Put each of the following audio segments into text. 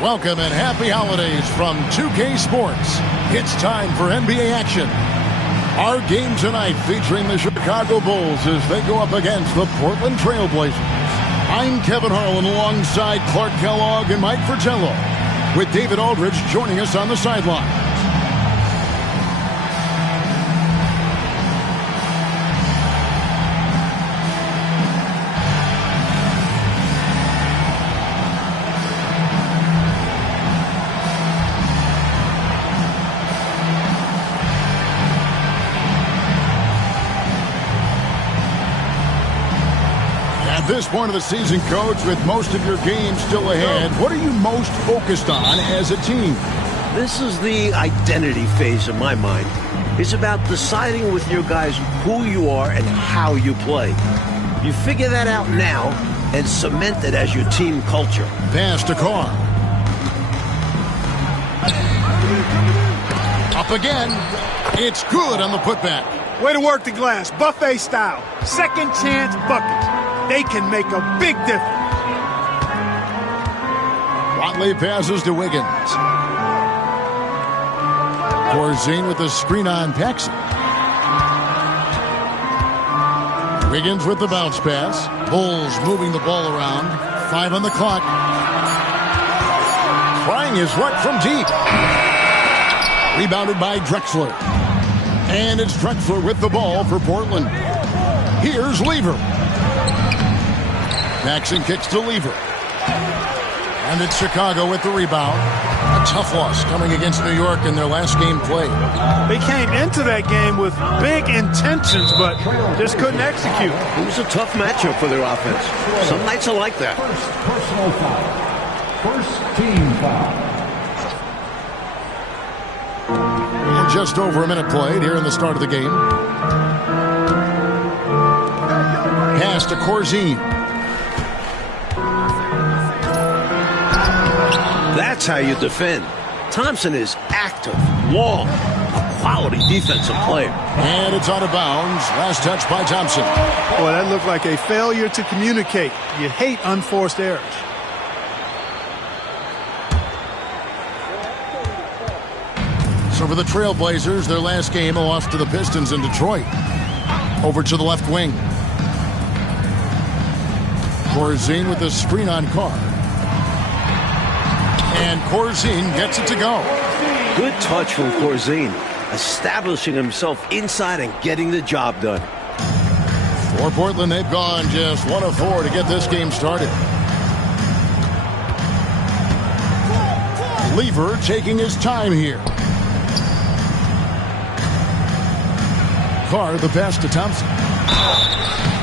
Welcome and happy holidays from 2K Sports. It's time for NBA action. Our game tonight featuring the Chicago Bulls as they go up against the Portland Trail Blazers. I'm Kevin Harlan alongside Clark Kellogg and Mike Fratello, with David Aldridge joining us on the sideline. At this point of the season, Coach, with most of your games still ahead, what are you most focused on as a team? This is the identity phase in my mind. It's about deciding with your guys who you are and how you play. You figure that out now and cement it as your team culture. Pass to Carr. Up again. It's good on the putback. Way to work the glass, buffet style. Second chance buckets. They can make a big difference. Watley passes to Wiggins. Corzine with the screen on Paxson. Wiggins with the bounce pass. Bulls moving the ball around. 5 on the clock. Trying his luck from deep. Rebounded by Drexler. And it's Drexler with the ball for Portland. Here's Lever. Paxson kicks to Lever. And it's Chicago with the rebound. A tough loss coming against New York in their last game played. They came into that game with big intentions, but just couldn't execute. It was a tough matchup for their offense. Some nights are like that. First personal foul. First team foul. And just over a minute played here in the start of the game. Pass to Corzine. That's how you defend. Thompson is active, long, a quality defensive player. And it's out of bounds. Last touch by Thompson. Boy, that looked like a failure to communicate. You hate unforced errors. So for the Trailblazers, their last game, a loss to the Pistons in Detroit. Over to the left wing. Corzine with the screen on Carr. And Corzine gets it to go. Good touch from Corzine, establishing himself inside and getting the job done. For Portland, they've gone just 1 of 4 to get this game started. Lever taking his time here. Carr, the pass to Thompson.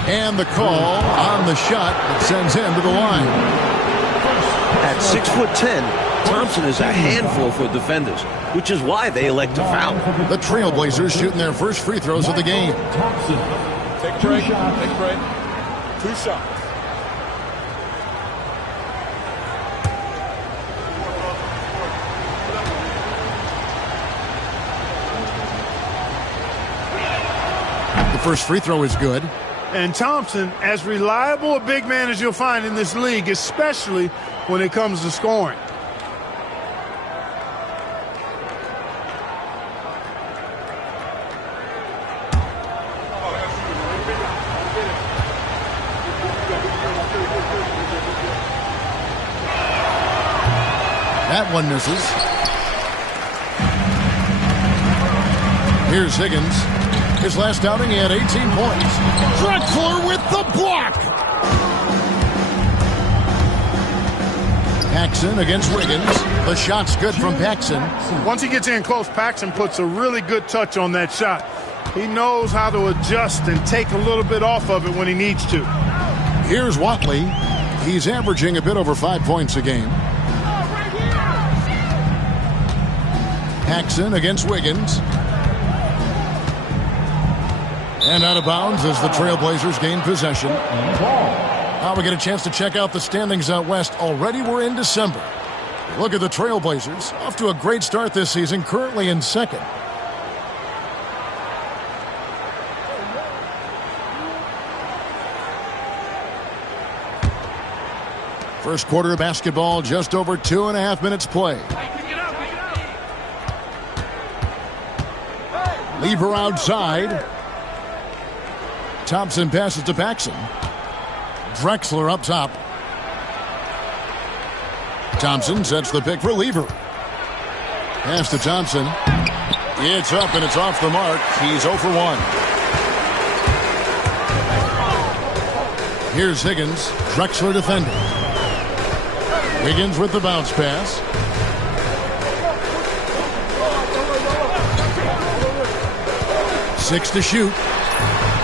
And the call on the shot that sends him to the line. At 6'10", Thompson is a handful for defenders, which is why they elect to foul. The Trailblazers shooting their first free throws of the game. Take break. Take break. 2 shots. The first free throw is good. And Thompson, as reliable a big man as you'll find in this league, especially when it comes to scoring. That one misses. Here's Higgins. His last outing, he had 18 points. Drexler with the block. Paxson against Wiggins. The shot's good from Paxson. Once he gets in close, Paxson puts a really good touch on that shot. He knows how to adjust and take a little bit off of it when he needs to. Here's Watley. He's averaging a bit over 5 points a game. Paxson against Wiggins. And out of bounds as the Trailblazers gain possession. Now we get a chance to check out the standings out west. Already we're in December. Look at the Trailblazers. Off to a great start this season, currently in second. First quarter of basketball, just over 2.5 minutes played. Lever outside. Thompson passes to Paxson. Drexler up top. Thompson sets the pick for Lever. Pass to Thompson. It's up and it's off the mark. He's 0 for 1. Here's Higgins. Drexler defending. Higgins with the bounce pass. Six to shoot.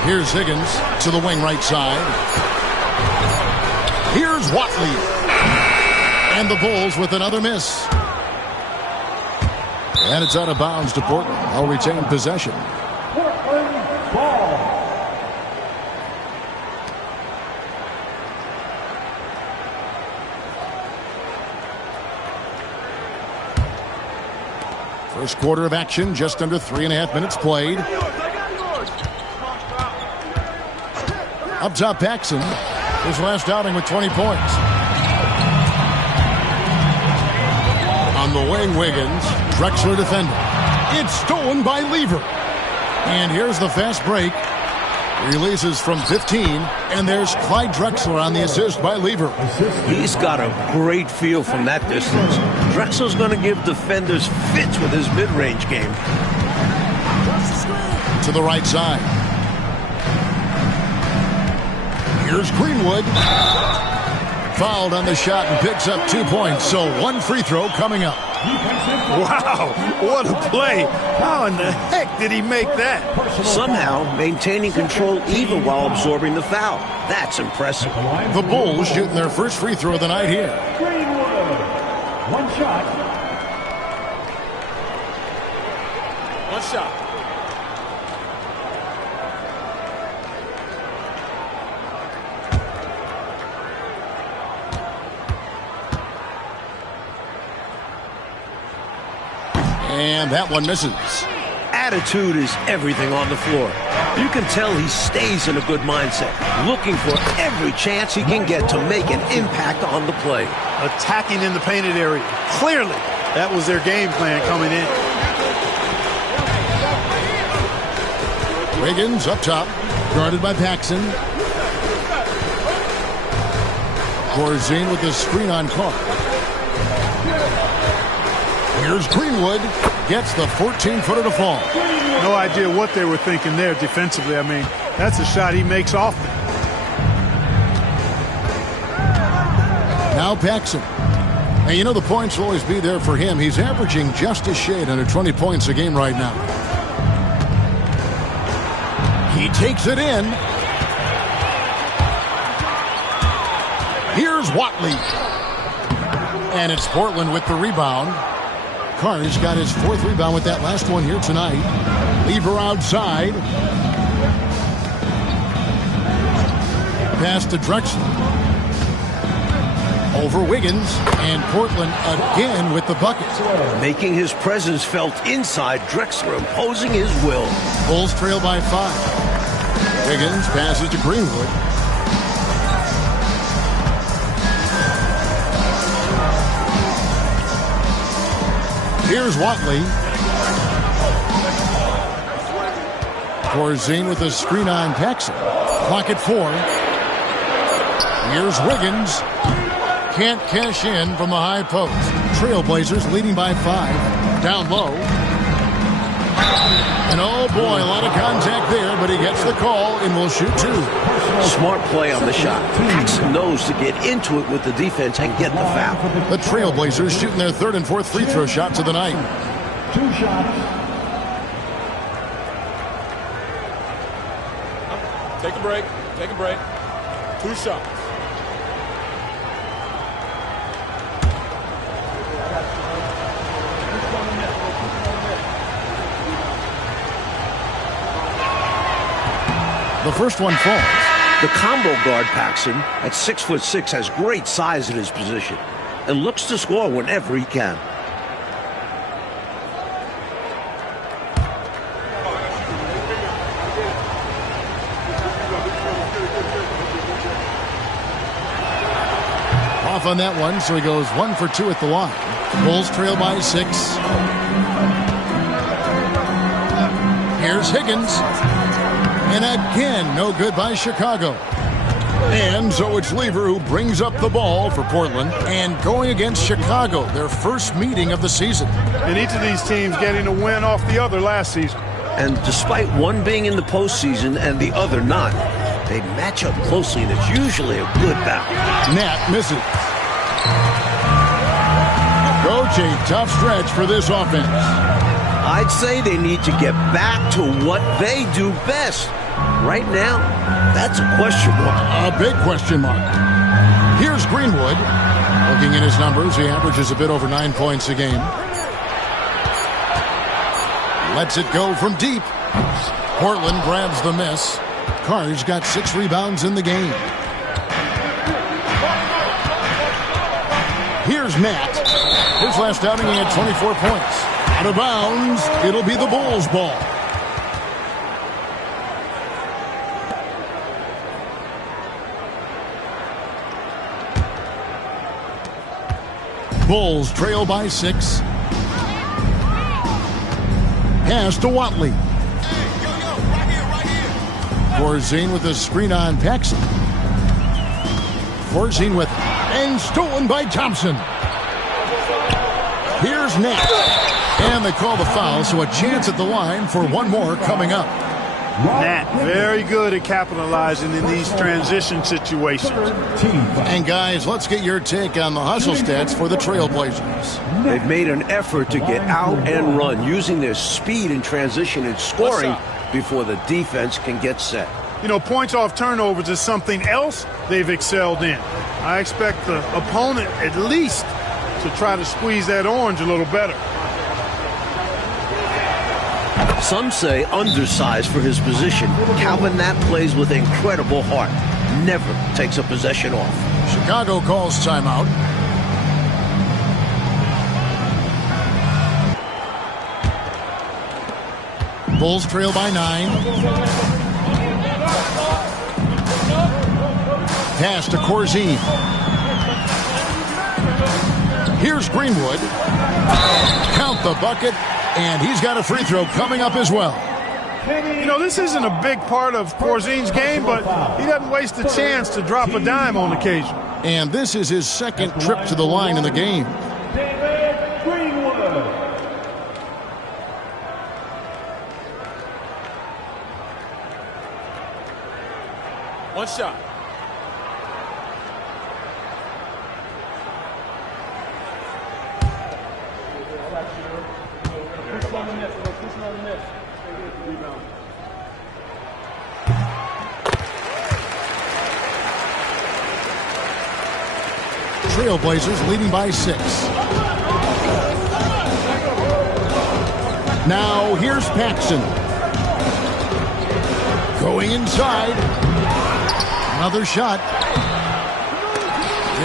Here's Higgins to the wing right side. Here's Watley. And the Bulls with another miss. And it's out of bounds to Portland. They'll retain possession. Portland ball. First quarter of action, just under 3.5 minutes played. Up top, Paxson. His last outing with 20 points. On the wing, Wiggins. Drexler defending. It's stolen by Lever. And here's the fast break. Releases from 15. And there's Clyde Drexler on the assist by Lever. He's got a great feel from that distance. Drexler's going to give defenders fits with his mid-range game. To the right side. Here's Greenwood. Fouled on the shot and picks up 2 points. So one free throw coming up. Wow, what a play. How in the heck did he make that? Somehow maintaining control even while absorbing the foul. That's impressive. The Bulls shooting their first free throw of the night here. Greenwood. One shot. One shot. And that one misses. Attitude is everything on the floor. You can tell he stays in a good mindset, looking for every chance he can get to make an impact on the play. Attacking in the painted area. Clearly, that was their game plan coming in. Wiggins up top, guarded by Paxson. Corzine with the screen on Carr. Here's Greenwood. Gets the 14-footer to fall. No idea what they were thinking there defensively. I mean, that's a shot he makes often. Now Paxson. And you know the points will always be there for him. He's averaging just a shade under 20 points a game right now. He takes it in. Here's Watley. And it's Portland with the rebound. Carr's got his 4th rebound with that last one here tonight. Lever outside. Pass to Drexler. Over Wiggins. And Portland again with the bucket. Making his presence felt inside, Drexler imposing his will. Bulls trail by 5. Wiggins passes to Greenwood. Here's Watley. Corzine with a screen on Paxson. Clock at 4. Here's Wiggins. Can't cash in from the high post. Trailblazers leading by 5. Down low. And oh boy, a lot of contact there, but he gets the call and will shoot 2. Smart play on the shot. Paxson knows to get into it with the defense and get the foul. The Trailblazers shooting their 3rd and 4th free throw shots of the night. 2 shots. Take a break. Take a break. 2 shots. The first one falls. The combo guard Paxson at 6'6" has great size in his position and looks to score whenever he can. off on that one, so he goes 1 for 2 at the line. Bulls trail by 6. Here's Higgins. And again, no good by Chicago. And so it's Lever who brings up the ball for Portland and going against Chicago, their first meeting of the season. And each of these teams getting a win off the other last season. And despite one being in the postseason and the other not, they match up closely, and it's usually a good battle. Nat misses. Coach, a tough stretch for this offense. I'd say they need to get back to what they do best. Right now, that's a question mark. A big question mark. Here's Greenwood. Looking at his numbers, he averages a bit over 9 points a game. Lets it go from deep. Portland grabs the miss. Carr's got 6 rebounds in the game. Here's Matt. His last outing, he had 24 points. Out of bounds, it'll be the Bulls' ball. Bulls trail by 6. Pass to Watley. Corzine with a screen on Paxson. Corzine with it. And stolen by Thompson. Here's Nat. And they call the foul, so a chance at the line for one more coming up. Nat, very good at capitalizing in these transition situations. And guys, let's get your take on the hustle stats for the Trailblazers. They've made an effort to get out and run, using their speed in transition and scoring before the defense can get set. You know, points off turnovers is something else they've excelled in. I expect the opponent at least to try to squeeze that orange a little better. Some say undersized for his position. Calvin Knapp plays with incredible heart. Never takes a possession off. Chicago calls timeout. Bulls trail by 9. Pass to Corzine. Here's Greenwood. Count the bucket. And he's got a free throw coming up as well. You know, this isn't a big part of Corzine's game, but he doesn't waste a chance to drop a dime on occasion. And this is his second trip to the line in the game. One shot. Trailblazers leading by 6. Now here's Paxson. Going inside. Another shot.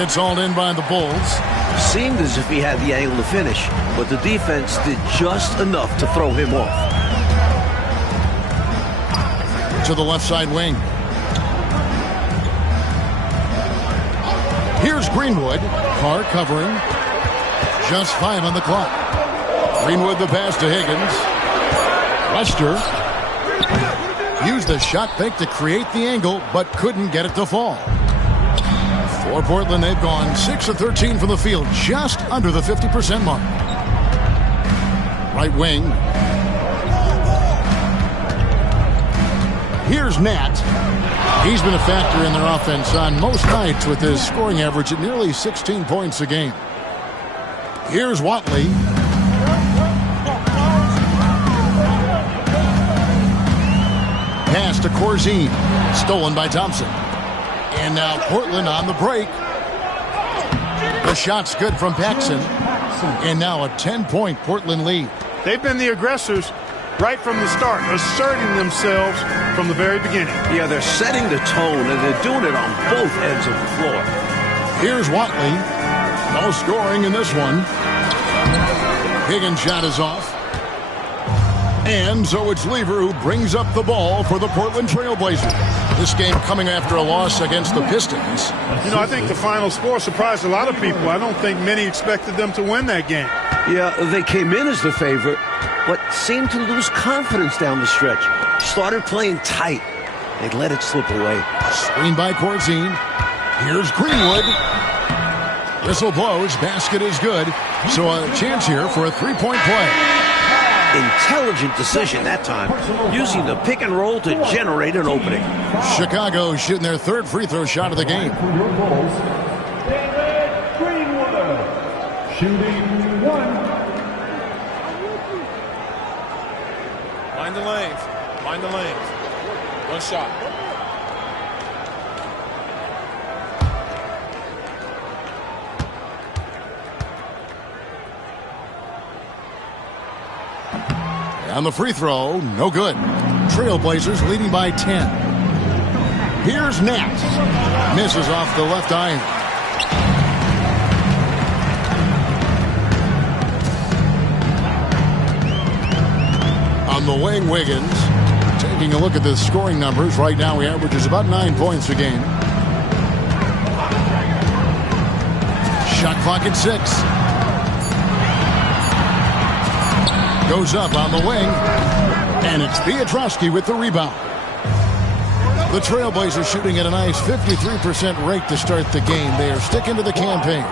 It's hauled in by the Bulls. Seemed as if he had the angle to finish, but the defense did just enough to throw him off. To the left side wing. Here's Greenwood. Carr covering. Just 5 on the clock. Greenwood the pass to Higgins. Lester used the shot fake to create the angle, but couldn't get it to fall. For Portland, they've gone 6 of 13 from the field, just under the 50% mark. Right wing. Here's Nat. He's been a factor in their offense on most nights with his scoring average at nearly 16 points a game. Here's Watley. Pass to Corzine. Stolen by Thompson. And now Portland on the break. The shot's good from Paxson. And now a 10-point Portland lead. They've been the aggressors right from the start, asserting themselves from the very beginning. Yeah, they're setting the tone, and they're doing it on both ends of the floor. Here's Watley. No scoring in this one. Higgins' shot is off. And so it's Lever who brings up the ball for the Portland Trailblazers. This game coming after a loss against the Pistons. You know, I think the final score surprised a lot of people. I don't think many expected them to win that game. Yeah, they came in as the favorite, but seemed to lose confidence down the stretch. Started playing tight. They let it slip away. Screen by Corzine. Here's Greenwood. Whistle blows. Basket is good. So a chance here for a three-point play. Intelligent decision that time, using the pick and roll to generate an opening. Chicago shooting their third free throw shot of the game. David Greenwood, shooting 1. Mind the lanes. Mind the lanes. One shot. On the free throw, no good. Trailblazers leading by 10. Here's Nat. Misses off the left eye. On the wing, Wiggins. Taking a look at the scoring numbers. Right now he averages about 9 points a game. Shot clock at 6. Goes up on the wing, and it's Pietrowski with the rebound. The Trailblazers shooting at a nice 53% rate to start the game. They are sticking to the campaign.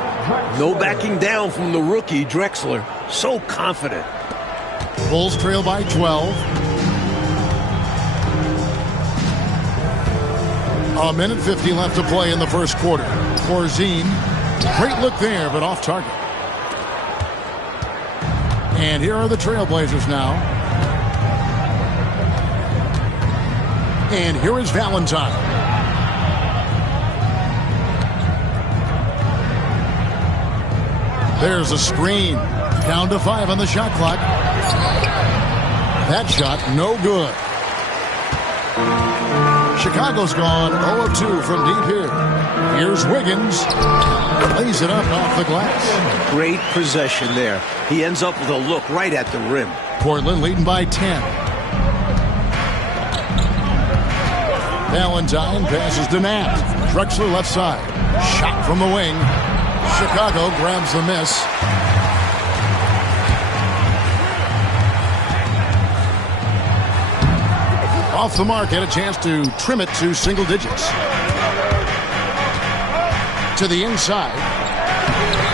No backing down from the rookie, Drexler. So confident. Bulls trail by 12. A minute 50 left to play in the first quarter. Corzine, great look there, but off target. And here are the Trailblazers now. And here is Valentine. There's a screen. Down to 5 on the shot clock. That shot, no good. Chicago's gone 0 of 2 from deep here. Here's Wiggins. Lays it up off the glass. Great possession there. He ends up with a look right at the rim. Portland leading by 10. Valentine passes to Nat. Drexler left side. Shot from the wing. Chicago grabs the miss. Off the mark, had a chance to trim it to single digits. To the inside.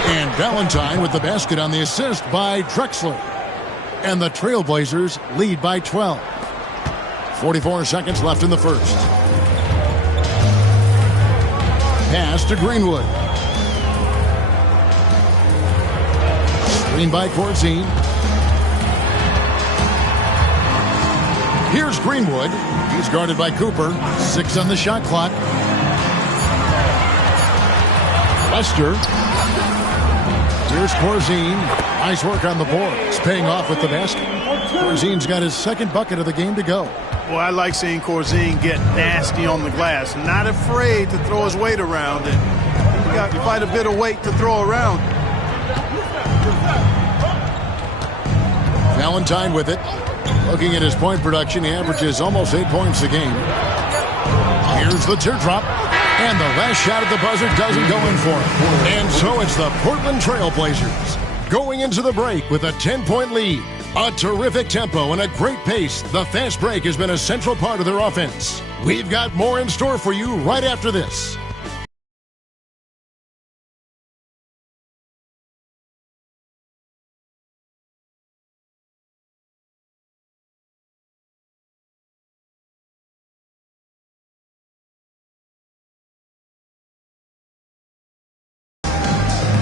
And Valentine with the basket on the assist by Drexler. And the Trailblazers lead by 12. 44 seconds left in the first. Pass to Greenwood. Screen by Corzine. Here's Greenwood. He's guarded by Cooper. 6 on the shot clock. Lester. Here's Corzine. Nice work on the board. It's paying off with the basket. Corzine's got his second bucket of the game to go. Well, I like seeing Corzine get nasty on the glass. Not afraid to throw his weight around. And you got quite a bit of weight to throw around. Valentine with it. Looking at his point production, he averages almost 8 points a game. Here's the teardrop. And the last shot at the buzzer doesn't go in for it. And so it's the Portland Trailblazers going into the break with a 10-point lead. A terrific tempo and a great pace. The fast break has been a central part of their offense. We've got more in store for you right after this.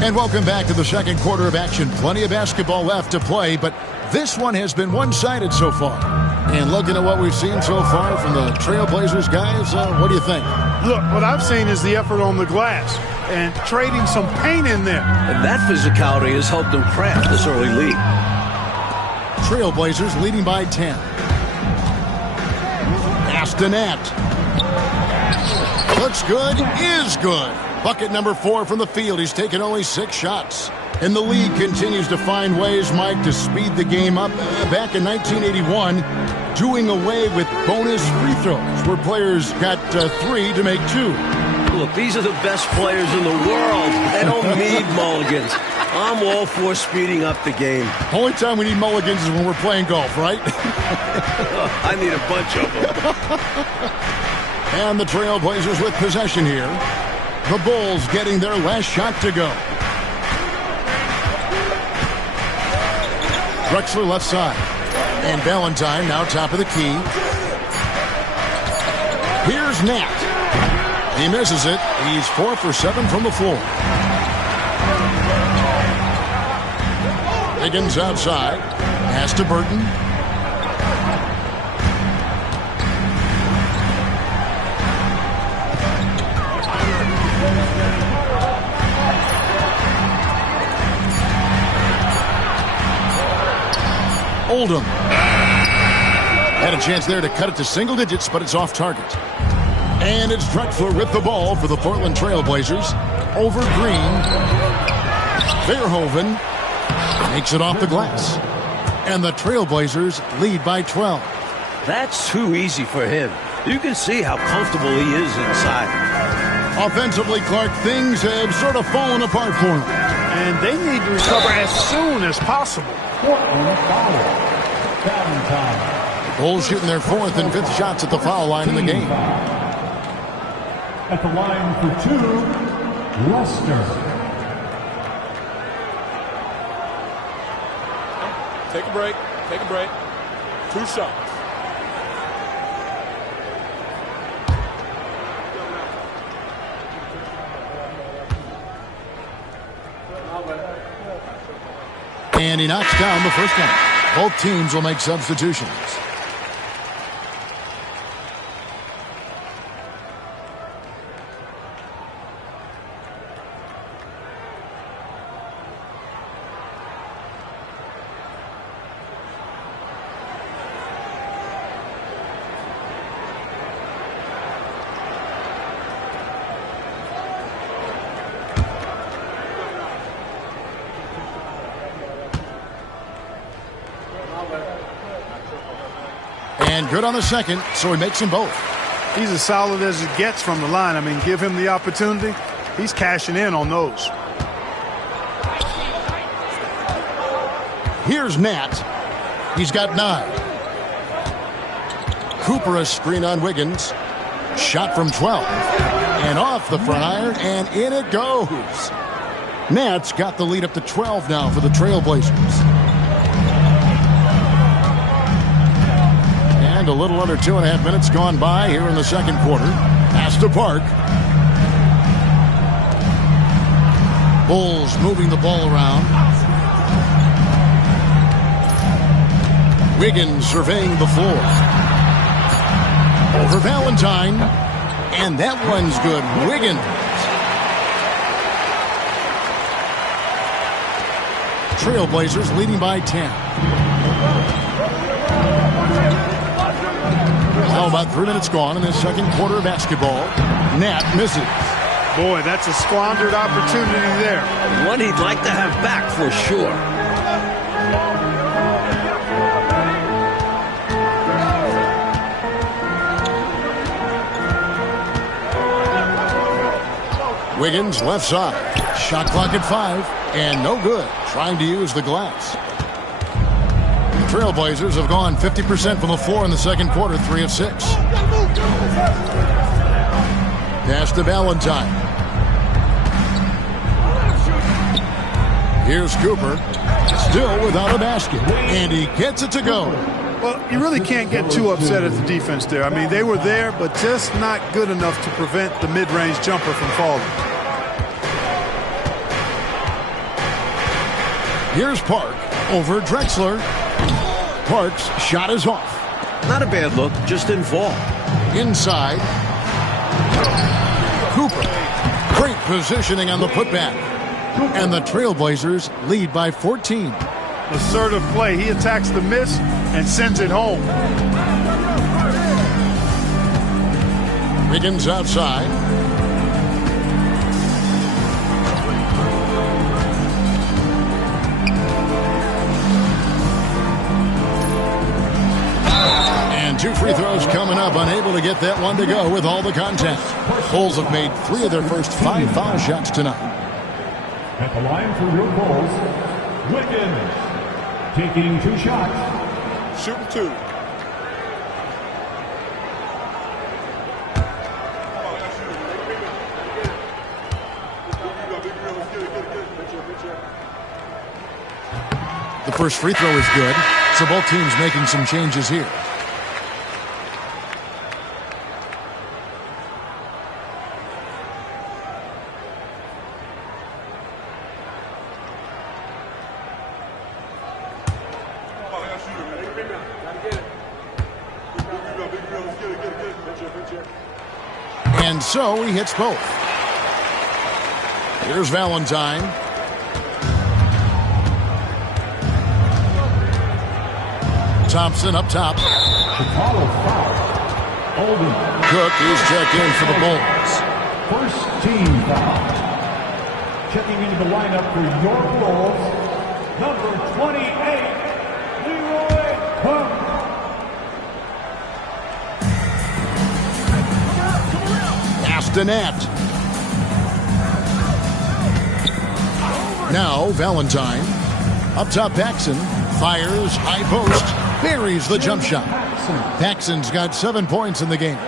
And welcome back to the second quarter of action. Plenty of basketball left to play, but this one has been one-sided so far. And looking at what we've seen so far from the Trailblazers guys, what do you think? Look, what I've seen is the effort on the glass and trading some paint in there. And that physicality has helped them craft this early lead. Trailblazers leading by 10. Pass to Nat. Looks good, is good. Bucket number 4 from the field. He's taken only 6 shots. And the league continues to find ways, Mike, to speed the game up. Back in 1981, doing away with bonus free throws, where players got 3 to make 2. Look, these are the best players in the world. They don't need mulligans. I'm all for speeding up the game. Only time we need mulligans is when we're playing golf, right? I need a bunch of them. And the Trailblazers with possession here. The Bulls getting their last shot to go. Drexler left side. And Valentine now top of the key. Here's Nat. He misses it. He's 4 for 7 from the floor. Higgins outside. Pass to Burton. Oldham. Had a chance there to cut it to single digits, but it's off target. And it's Drexler with the ball for the Portland Trailblazers. Over Green. Verhoeven makes it off the glass. And the Trailblazers lead by 12. That's too easy for him. You can see how comfortable he is inside. Offensively, Clark, things have sort of fallen apart for him. And they need to recover as soon as possible. Bulls shooting their 4th and 5th shots at the foul line in the game. At the line for 2, Lester. Take a break. Take a break. 2 shots. And he knocks down the first one. Both teams will make substitutions. And good on the second, so he makes them both. He's as solid as it gets from the line. I mean, give him the opportunity. He's cashing in on those. Here's Nat. He's got 9. Cooper a screen on Wiggins. Shot from 12. And off the front iron, and in it goes. Nat's got the lead up to 12 now for the Trailblazers. A little under 2.5 minutes gone by here in the second quarter. Pass to Park. Bulls moving the ball around. Wiggins surveying the floor. Over Valentine. And that one's good. Wiggins. Trailblazers leading by 10. Now about 3 minutes gone in this second quarter of basketball. Nat misses. Boy, that's a squandered opportunity there. One he'd like to have back for sure. Wiggins left side. Shot clock at 5. And no good. Trying to use the glass. Trailblazers have gone 50% from the floor in the second quarter, 3 of 6. Pass to Valentine. Here's Cooper, still without a basket, and he gets it to go. Well, you really can't get too upset at the defense there. I mean, they were there, but just not good enough to prevent the mid-range jumper from falling. Here's Park over Drexler. Park's shot is off. Not a bad look, just didn't fall. Inside. Cooper. Great positioning on the putback. And the Trailblazers lead by 14. Assertive play. He attacks the miss and sends it home. Wiggins outside. And 2 free throws coming up, unable to get that one to go with all the contact. Bulls have made 3 of their first 5 foul shots tonight. At the line for your Bulls, Wiggins taking 2 shots. Shooting 2. The first free throw is good, so both teams making some changes here. And so he hits both. Here's Valentine. Thompson up top. Cook is checked in for the Bulls. First team foul. Checking into the lineup for your Bulls, number 28, Leroy Cook. Astonette. Now Valentine. Up top Paxson. Fires, high post. Buries the jump shot. Paxson's got 7 points in the game.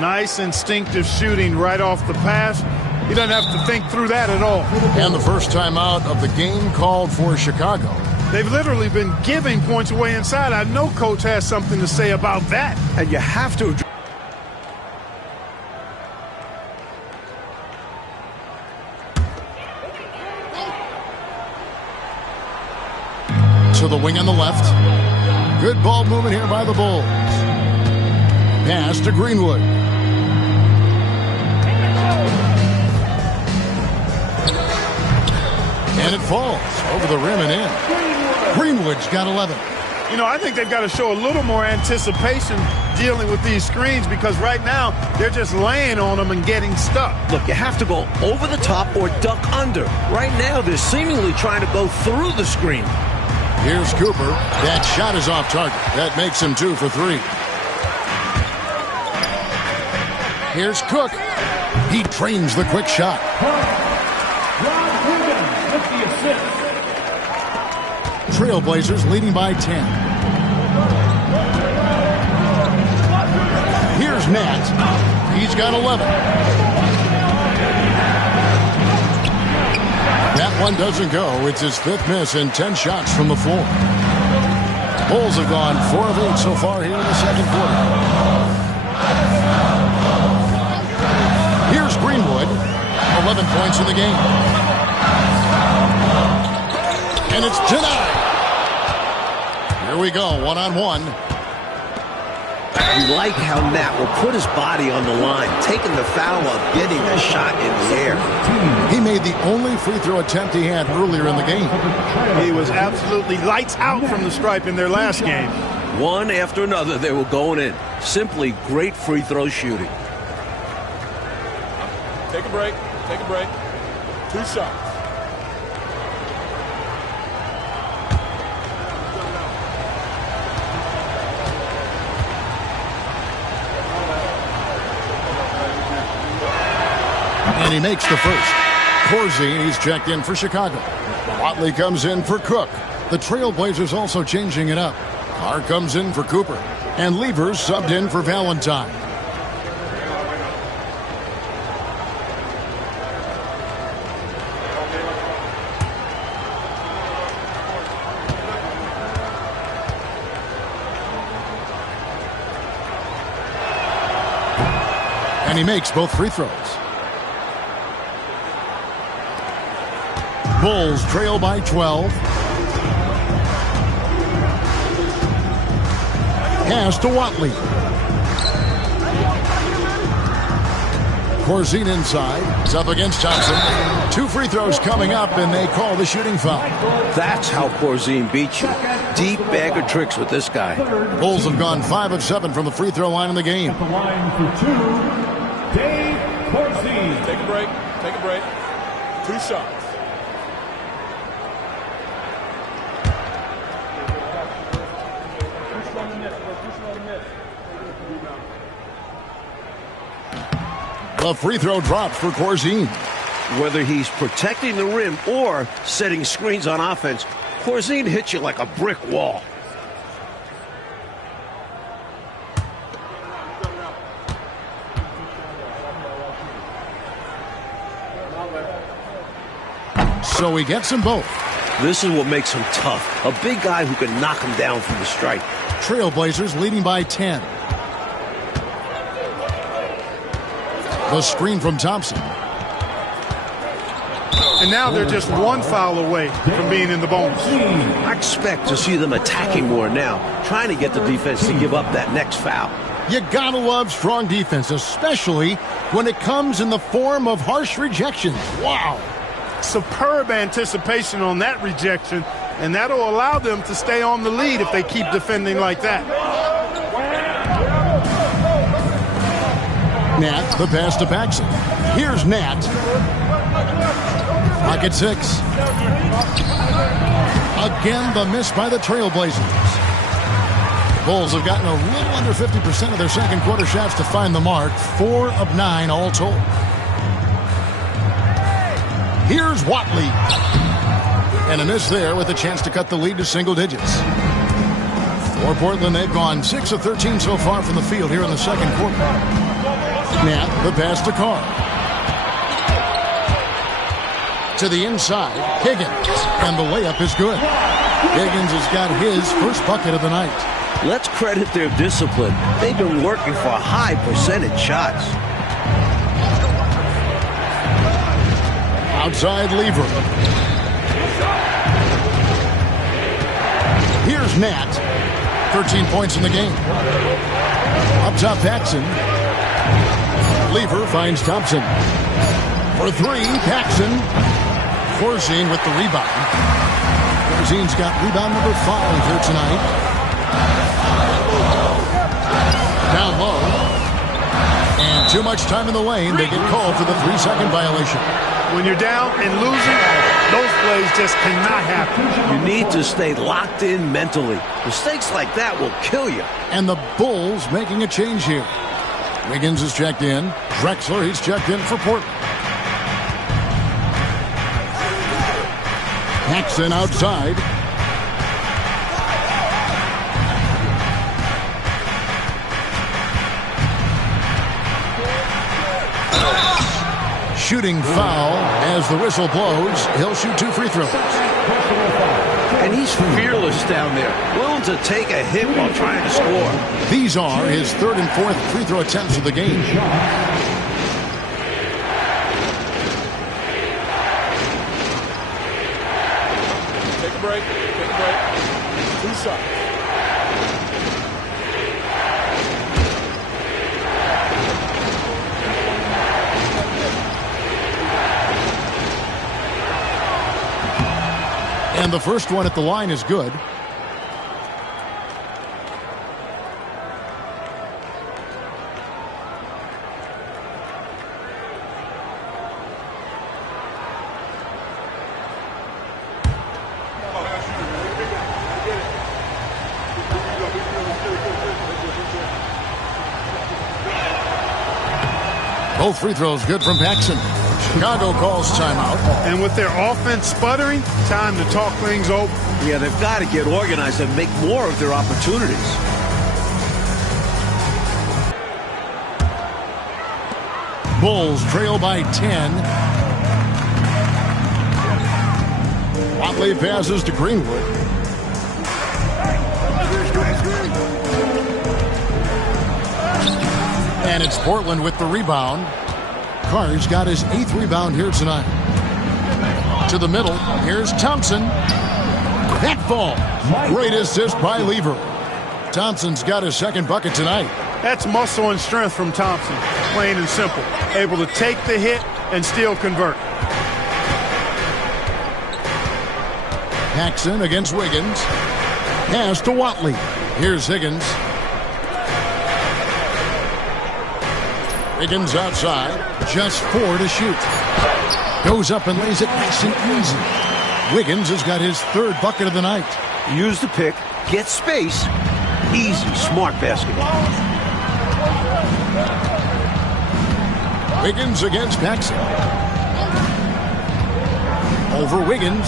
Nice instinctive shooting right off the pass. He doesn't have to think through that at all. And the first time out of the game called for Chicago. They've literally been giving points away inside. I know Coach has something to say about that. And you have to. To the wing on the left. Good ball movement here by the Bulls. Pass to Greenwood. And it falls over the rim and in. Greenwood's got 11. You know, I think they've got to show a little more anticipation dealing with these screens because right now they're just laying on them and getting stuck. Look, you have to go over the top or duck under. Right now they're seemingly trying to go through the screen. Here's Cooper. That shot is off target. That makes him 2 for 3. Here's Cook. He trains the quick shot. Trailblazers leading by 10. Here's Nat. He's got 11. That one doesn't go. It's his 5th miss and 10 shots from the floor. Bulls have gone 4 of 8 so far here in the second quarter. Here's Greenwood. 11 points in the game. And it's denied. Here we go, one-on-one. You like how Nat will put his body on the line, taking the foul while getting the shot in the air. He made the only free throw attempt he had earlier in the game. He was absolutely lights out from the stripe in their last game. One after another, they were going in. Simply great free throw shooting. Take a break. Take a break. 2 shots. And he makes the first. Corzine, he's checked in for Chicago. Watley comes in for Cook. The Trailblazers also changing it up. Carr comes in for Cooper. And Levers subbed in for Valentine. And he makes both free throws. Bulls trail by 12. Pass to Watley. Corzine inside. It's up against Thompson. 2 free throws coming up, and they call the shooting foul. That's how Corzine beats you. Deep bag of tricks with this guy. Bulls have gone 5 of 7 from the free throw line in the game. At the line for 2, Dave Corzine. Take a break. Take a break. 2 shots. The free throw drops for Corzine. Whether he's protecting the rim or setting screens on offense, Corzine hits you like a brick wall. So he gets them both. This is what makes him tough. A big guy who can knock him down from the strike. Trailblazers leading by 10. The screen from Thompson. And now they're just one foul away from being in the bonus. I expect to see them attacking more now, trying to get the defense to give up that next foul. You gotta love strong defense, especially when it comes in the form of harsh rejections. Wow. Superb anticipation on that rejection, and that'll allow them to stay on the lead if they keep defending like that. Nat, the pass to Paxson. Here's Nat. Pocket 6. Again, the miss by the Trailblazers. Bulls have gotten a little under 50% of their second quarter shots to find the mark. 4 of 9 all told. Here's Watley. And a miss there with a chance to cut the lead to single digits. For Portland, they've gone 6 of 13 so far from the field here in the second quarter. Nat, the pass to Carr. To the inside, Higgins. And the layup is good. Higgins has got his first bucket of the night. Let's credit their discipline. They've been working for high percentage shots. Outside Lever. Here's Nat. 13 points in the game. Up top, Paxson. Lever finds Thompson. For 3, Paxson. Corzine with the rebound. Corzine's got rebound number 5 here tonight. Down low. And too much time in the lane. They get called for the 3-second violation. When you're down and losing, those plays just cannot happen. You need to stay locked in mentally. Mistakes like that will kill you. And the Bulls making a change here. Wiggins is checked in. Drexler, he's checked in for Portland. Paxson outside. Shooting foul as the whistle blows. He'll shoot 2 free throws. And he's fearless down there, willing to take a hit while trying to score. These are his 3rd and 4th free throw attempts of the game. Take a break. Take a break. 2 shots. And the first one at the line is good. Both free throws good from Paxson. Chicago calls timeout. And with their offense sputtering, time to talk things over. Yeah, they've got to get organized and make more of their opportunities. Bulls trail by 10. Watley passes to Greenwood. And it's Portland with the rebound. Carr's got his 8th rebound here tonight. To the middle, here's Thompson. That ball. Great assist by Lever. Thompson's got his 2nd bucket tonight. That's muscle and strength from Thompson, plain and simple. Able to take the hit and still convert. Paxson against Wiggins. Pass to Watley. Here's Higgins. Higgins outside. Just 4 to shoot. Goes up and lays it nice and easy. Wiggins has got his 3rd bucket of the night. Use the pick, get space. Easy, smart basketball. Wiggins against Paxson. Over Wiggins.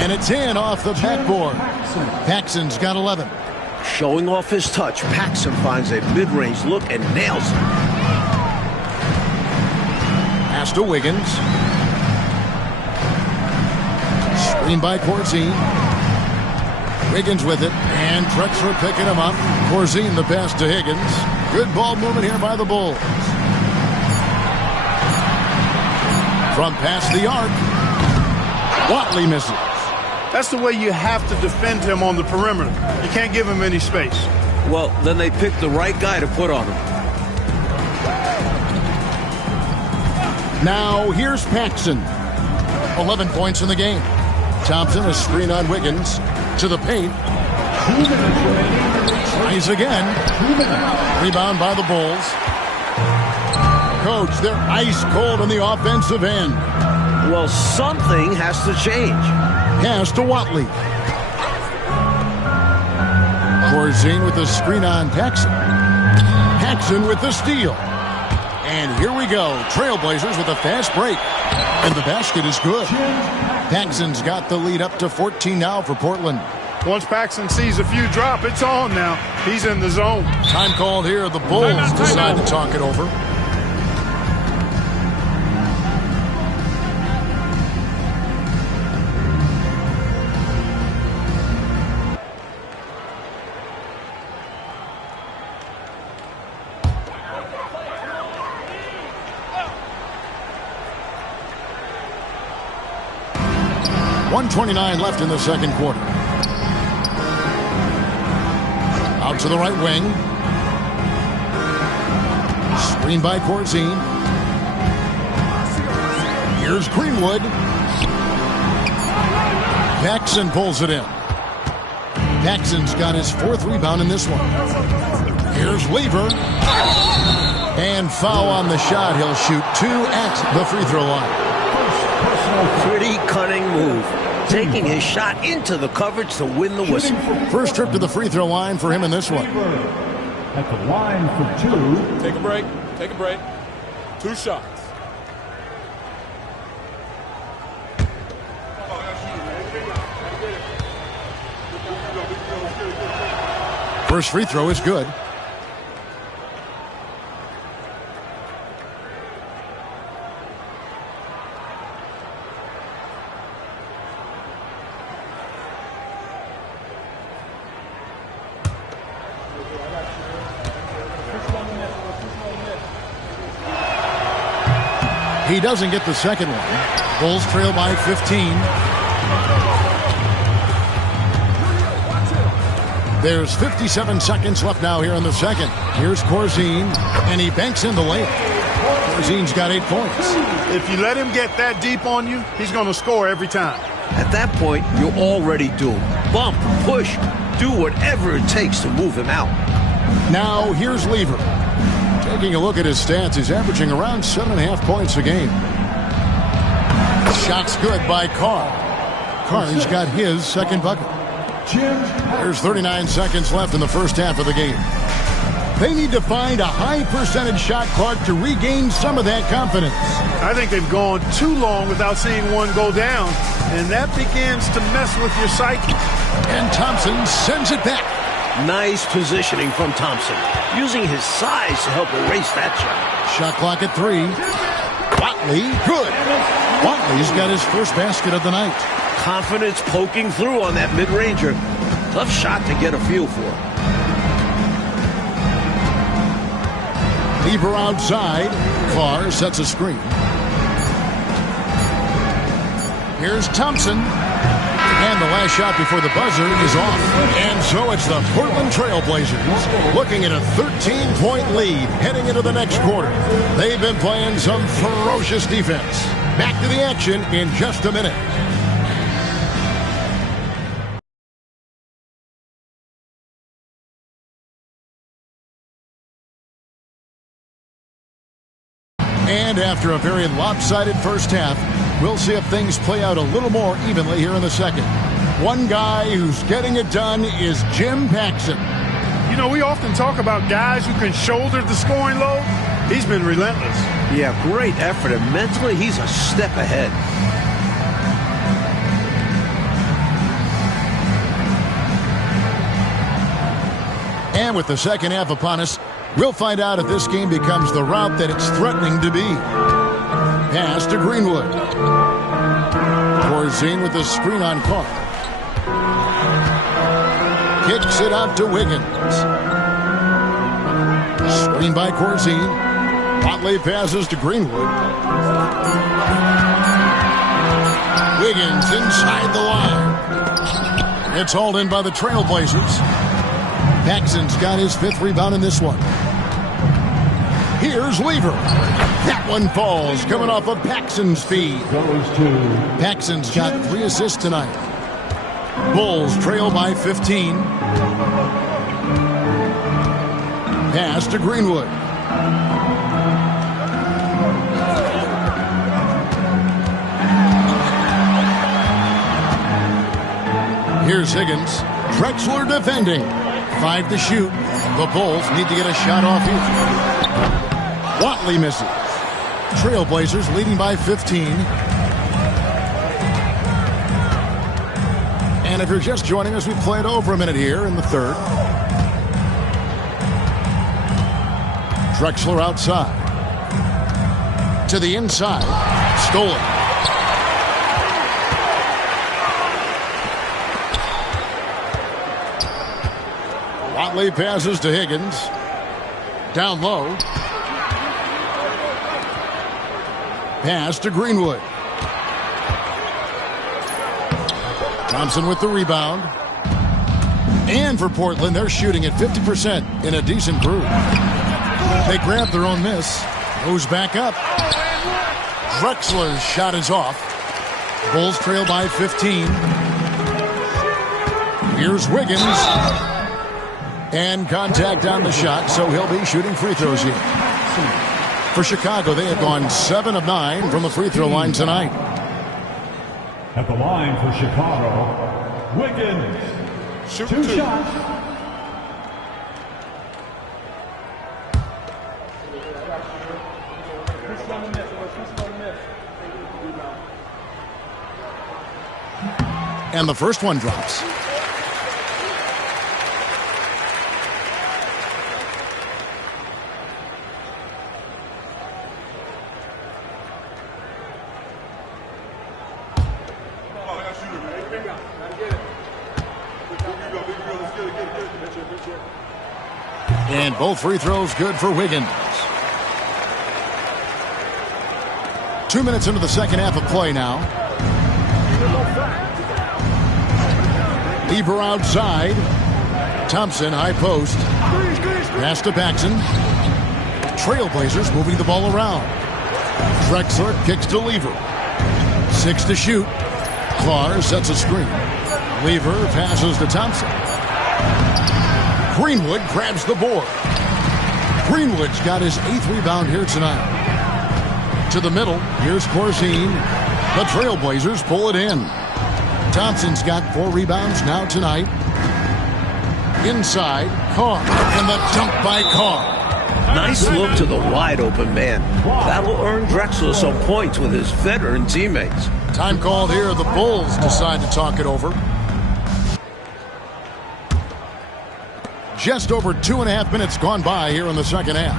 And it's in off the backboard. Paxson's got 11. Showing off his touch, Paxson finds a mid-range look and nails it. Pass to Wiggins. Screen by Corzine. Wiggins with it, and Drexler picking him up. Corzine the pass to Higgins. Good ball movement here by the Bulls. From past the arc, Watley misses. That's the way you have to defend him on the perimeter. You can't give him any space. Well, then they picked the right guy to put on him. Now here's Paxson. 11 points in the game. Thompson, a screen on Wiggins. To the paint. Tries again. Rebound by the Bulls. Coach, they're ice cold on the offensive end. Well, something has to change. Pass to Watley. Corzine with the screen on Paxson. Paxson with the steal. And here we go. Trailblazers with a fast break. And the basket is good. Paxson's got the lead up to 14 now for Portland. Once Paxson sees a few drop, it's on now. He's in the zone. Time called here. The Bulls decide to talk it over. .129 left in the second quarter. Out to the right wing. Screen by Corzine. Here's Greenwood. Paxson pulls it in. Paxson's got his fourth rebound in this one. Here's Lever. And foul on the shot. He'll shoot 2 at the free throw line. Pretty cunning move. Taking his shot into the coverage to win the whistle. First trip to the free throw line for him in this one. At the line for 2. Take a break. Take a break. 2 shots. First free throw is good. He doesn't get the second one. Bulls trail by 15. There's 57 seconds left now here in the second. Here's Corzine, and he banks in the layup. Corzine's got 8 points. If you let him get that deep on you, he's going to score every time. At that point, you're already doomed. Bump, push, do whatever it takes to move him out. Now here's Lever. Taking a look at his stats, he's averaging around 7.5 points a game. Shot's good by Carr. Carr's got his second bucket. There's 39 seconds left in the first half of the game. They need to find a high percentage shot clock to regain some of that confidence. I think they've gone too long without seeing one go down, and that begins to mess with your psyche. And Thompson sends it back. Nice positioning from Thompson, using his size to help erase that shot. Shot clock at 3. Watley, good. Watley's got his first basket of the night. Confidence poking through on that mid-ranger. Tough shot to get a feel for. Lever outside. Carr sets a screen. Here's Thompson. And the last shot before the buzzer is off. And so it's the Portland Trailblazers looking at a 13-point lead heading into the next quarter. They've been playing some ferocious defense. Back to the action in just a minute. And after a very lopsided first half, we'll see if things play out a little more evenly here in the second. One guy who's getting it done is Jim Paxson. You know, we often talk about guys who can shoulder the scoring load. He's been relentless. Yeah, great effort, and mentally he's a step ahead. And with the second half upon us, we'll find out if this game becomes the route that it's threatening to be. Pass to Greenwood. Corzine with the screen on Carr. Kicks it out to Wiggins. Screen by Corzine. Watley passes to Greenwood. Wiggins inside the line. It's hauled in by the Trailblazers. Paxson's got his 5th rebound in this one. Here's Lever. That one falls, coming off of Paxson's feed. Paxson's got 3 assists tonight. Bulls trail by 15. Pass to Greenwood. Here's Higgins. Drexler defending. 5 to shoot. The Bulls need to get a shot off here. Watley misses. Trailblazers leading by 15. And if you're just joining us, we played over a minute here in the third. Drexler outside. To the inside. Stolen. Watley passes to Higgins. Down low. Pass to Greenwood. Thompson with the rebound. And for Portland, they're shooting at 50% in a decent groove. They grab their own miss. Goes back up. Drexler's shot is off. Bulls trail by 15. Here's Wiggins. And contact on the shot, so he'll be shooting free throws here. For Chicago, they have gone 7 of 9 from the free throw line tonight. At the line for Chicago, Wiggins. Shoot 2 2. shots. And the first one drops. And both free throws good for Wiggins. 2 minutes into the second half of play now. Lever outside. Thompson, high post. Pass to Paxson. Trailblazers moving the ball around. Drexler kicks to Lever. 6 to shoot. Carr sets a screen. Lever passes to Thompson. Greenwood grabs the board. Greenwood's got his 8th rebound here tonight. To the middle, here's Corzine. The Trailblazers pull it in. Thompson's got 4 rebounds now tonight. Inside, Carr. And the dunk by Carr. Nice look to the wide open man. That'll earn Drexler some points with his veteran teammates. Time called here. The Bulls decide to talk it over. Just over 2.5 minutes gone by here in the second half.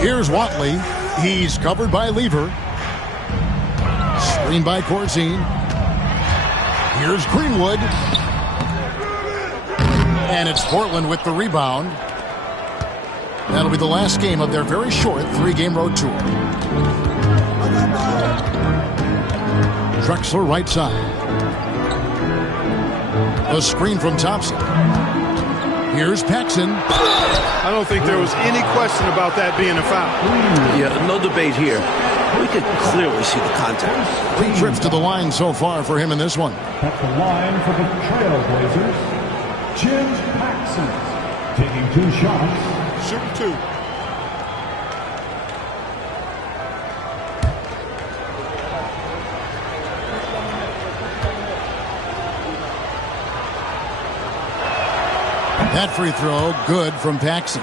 Here's Watley. He's covered by Lever. Screen by Corzine. Here's Greenwood. And it's Portland with the rebound. That'll be the last game of their very short 3-game road tour. Drexler right side. A screen from Thompson. Here's Paxson. I don't think there was any question about that being a foul. Yeah, no debate here. We could clearly see the contact. 3 trips to the line so far for him in this one. At the line for the Trailblazers, Jim Paxson. Taking 2 shots. Shoot 2. That free throw, good from Paxson.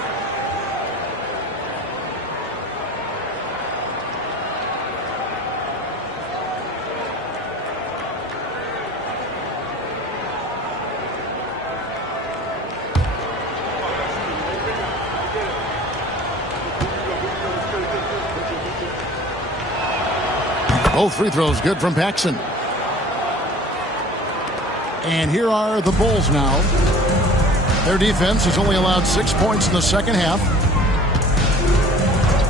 Both free throws good from Paxson. And here are the Bulls now. Their defense has only allowed 6 points in the second half.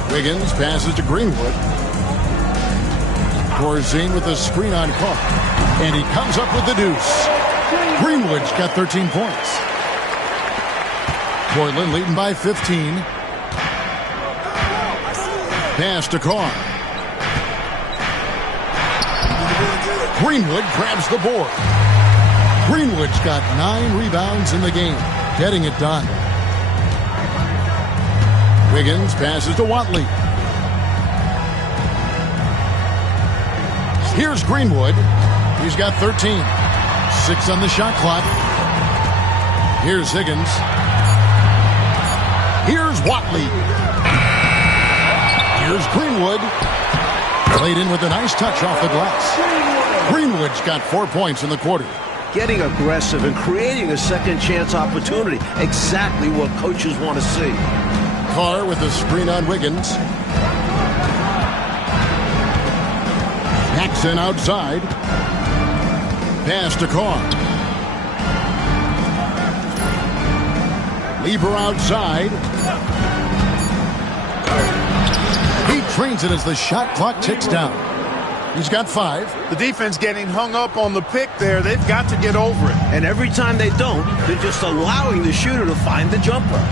Wiggins passes to Greenwood. Corzine with a screen on Carr. And he comes up with the deuce. Greenwood's got 13 points. Portland leading by 15. Pass to Carr. Greenwood grabs the board. Greenwood's got 9 rebounds in the game, getting it done. Wiggins passes to Watley. Here's Greenwood. He's got 13. 6 on the shot clock. Here's Higgins. Here's Watley. Here's Greenwood. Played in with a nice touch off the glass. Greenwood's got 4 points in the quarter. Getting aggressive and creating a second chance opportunity. Exactly what coaches want to see. Carr with a screen on Wiggins. Paxson outside. Pass to Carr. Lever outside. He trains it as the shot clock ticks down. He's got 5. The defense getting hung up on the pick there. They've got to get over it. And every time they don't, they're just allowing the shooter to find the jumper.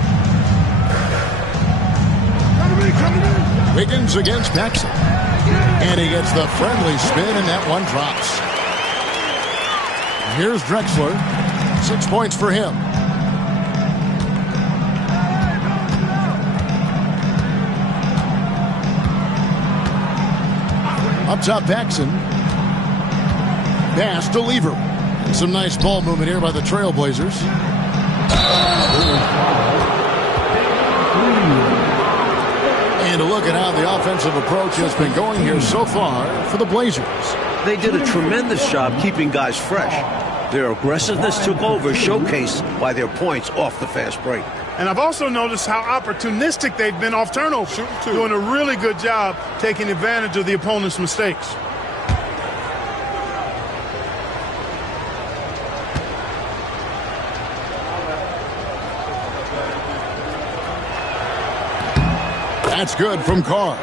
Wiggins against Paxson. And he gets the friendly spin, and that one drops. Here's Drexler. 6 points for him. Up top, Paxson. Pass to Lever. Some nice ball movement here by the Trailblazers. And a look at how the offensive approach has been going here so far for the Blazers. They did a tremendous job keeping guys fresh. Their aggressiveness took over, showcased by their points off the fast break. And I've also noticed how opportunistic they've been off turnovers. Doing a really good job taking advantage of the opponent's mistakes. That's good from Carr.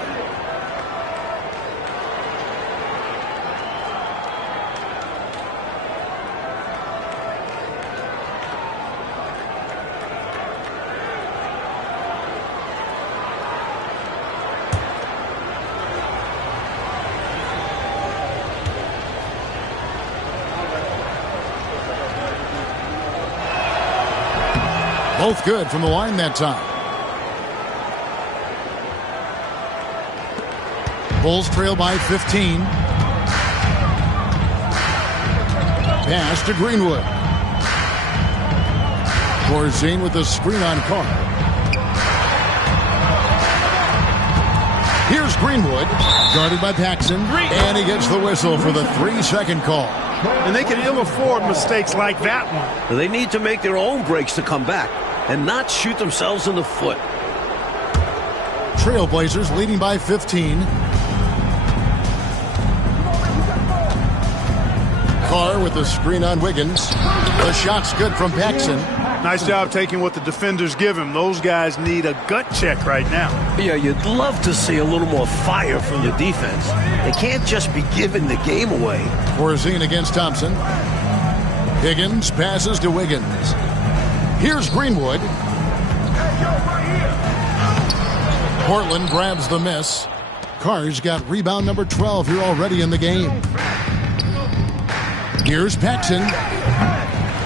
Both good from the line that time. Bulls trail by 15. Pass to Greenwood. Corzine with the screen on Carr. Here's Greenwood, guarded by Paxson, and he gets the whistle for the 3-second call. And they can ill afford mistakes like that one. They need to make their own breaks to come back and not shoot themselves in the foot. Trailblazers leading by 15. Carr with the screen on Wiggins. The shot's good from Paxson. Nice job taking what the defenders give him. Those guys need a gut check right now. Yeah, you'd love to see a little more fire from the defense. They can't just be giving the game away. Corzine against Thompson. Higgins passes to Wiggins. Here's Greenwood. Portland grabs the miss. Carr's got rebound number 12 here already in the game. Here's Paxson.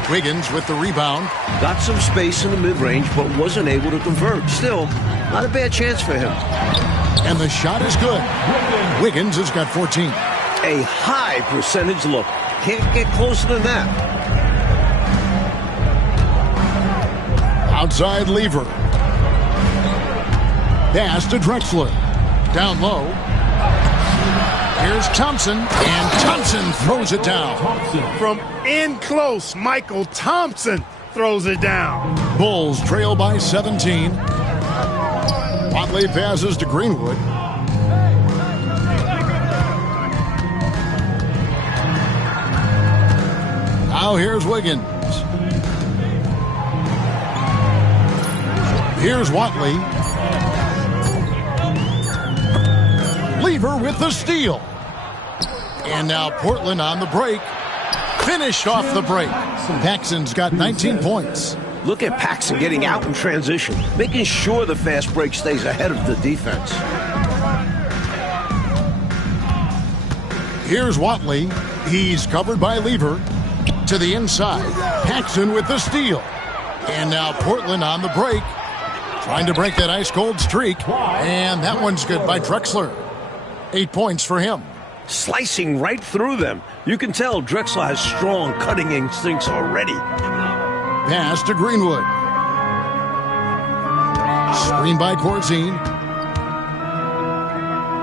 Wiggins with the rebound. Got some space in the mid-range, but wasn't able to convert. Still, not a bad chance for him. And the shot is good. Wiggins has got 14. A high percentage look. Can't get closer than that. Outside Lever. Pass to Drexler. Down low. Here's Thompson, and Thompson throws it down. From in close, Michael Thompson throws it down. Bulls trail by 17. Watley passes to Greenwood. Now here's Wiggins. Here's Watley. Lever with the steal. And now Portland on the break. Finished off the break. Paxson's got 19 points. Look at Paxson getting out in transition, making sure the fast break stays ahead of the defense. Here's Watley. He's covered by Lever. To the inside. Paxson with the steal. And now Portland on the break. Trying to break that ice-cold streak. And that one's good by Drexler. 8 points for him. Slicing right through them. You can tell Drexler has strong cutting instincts already. Pass to Greenwood. Screen by Corzine.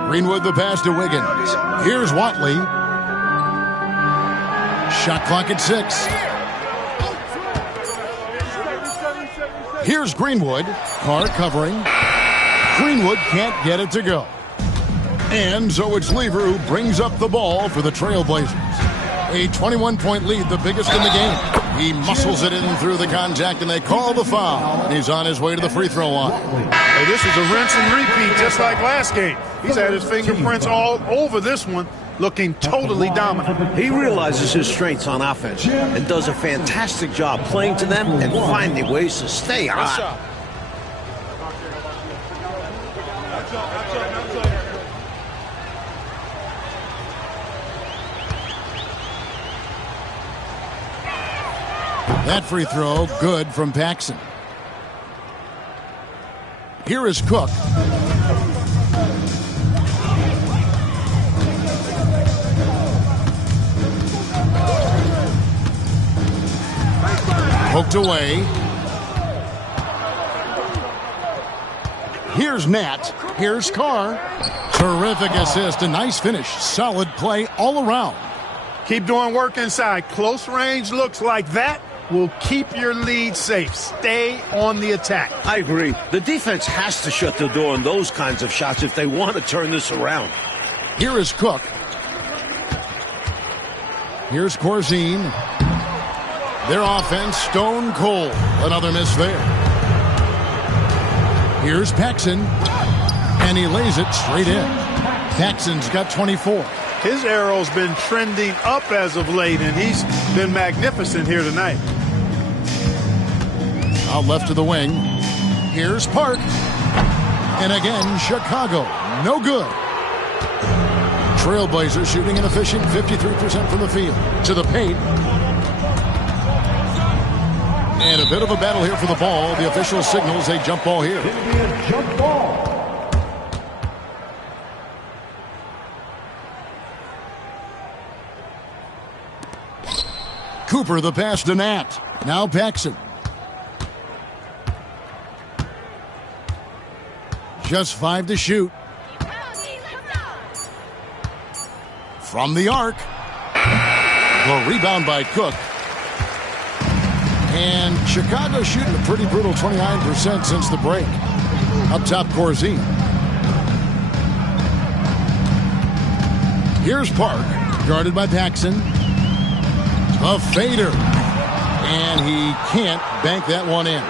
Greenwood the pass to Wiggins. Here's Watley. Shot clock at 6. Here's Greenwood. Carr covering. Greenwood can't get it to go. And so it's Lever who brings up the ball for the Trailblazers. A 21-point lead, the biggest in the game. He muscles it in through the contact, and they call the foul. And he's on his way to the free throw line. Hey, this is a rinse and repeat just like last game. He's had his fingerprints all over this one, looking totally dominant. He realizes his strengths on offense and does a fantastic job playing to them and finding ways to stay hot. That free throw, good from Paxson. Here is Cook. Poked away. Here's Nat. Here's Carr. Terrific assist. A nice finish. Solid play all around. Keep doing work inside. Close range looks like that will keep your lead safe. Stay on the attack. I agree. The defense has to shut the door on those kinds of shots if they want to turn this around. Here is Cook. Here's Corzine. Their offense stone cold. Another miss there. Here's Paxson. And he lays it straight in. Paxson's got 24. His arrow's been trending up as of late, and he's been magnificent here tonight. Out left to the wing. Here's Park. And again, Chicago. No good. Trailblazers shooting an efficient 53% from the field. To the paint. And a bit of a battle here for the ball. The official signals a jump ball here. Jump ball. Cooper the pass to Nat. Now Paxson. Just 5 to shoot. From the arc. The rebound by Cook. And Chicago shooting a pretty brutal 29% since the break. Up top, Corzine. Here's Park, guarded by Paxson. A fader. And he can't bank that one in.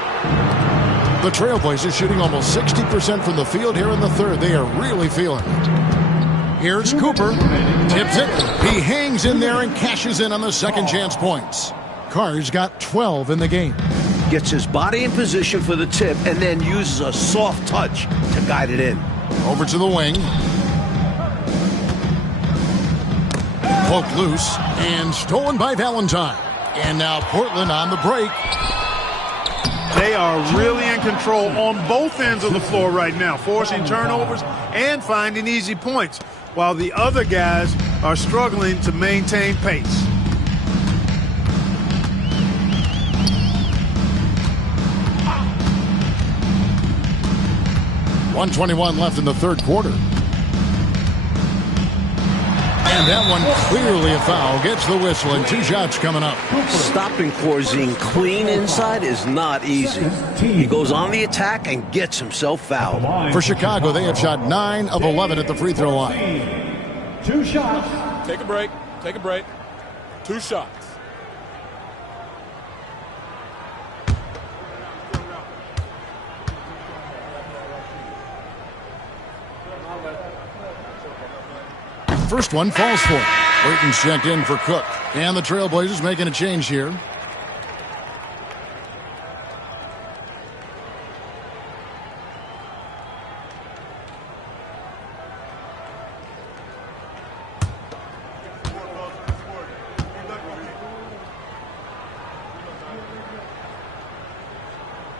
The Trailblazers shooting almost 60% from the field here in the third. They are really feeling it. Here's Cooper. Tips it. He hangs in there and cashes in on the second chance points. Carr's got 12 in the game. Gets his body in position for the tip and then uses a soft touch to guide it in. Over to the wing. Poked loose and stolen by Valentine. And now Portland on the break. They are really in control on both ends of the floor right now, forcing turnovers and finding easy points, while the other guys are struggling to maintain pace. 1:21 left in the third quarter. And that one clearly a foul. Gets the whistle and 2 shots coming up. Stopping Corzine clean inside is not easy. He goes on the attack and gets himself fouled. For Chicago, they have shot 9 of 11 at the free throw line. 2 shots. Take a break. Take a break. 2 shots. First one falls for him. Burton's checked in for Cook. And the Trailblazers making a change here.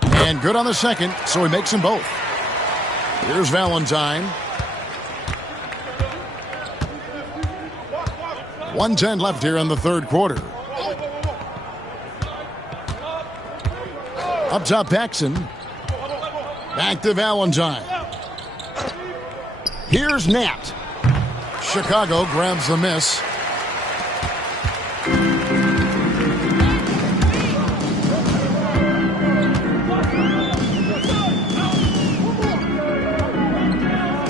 And good on the second, so he makes them both. Here's Valentine. 1:10 left here in the third quarter. Up top, Paxson. Back to Valentine. Here's Nat. Chicago grabs the miss.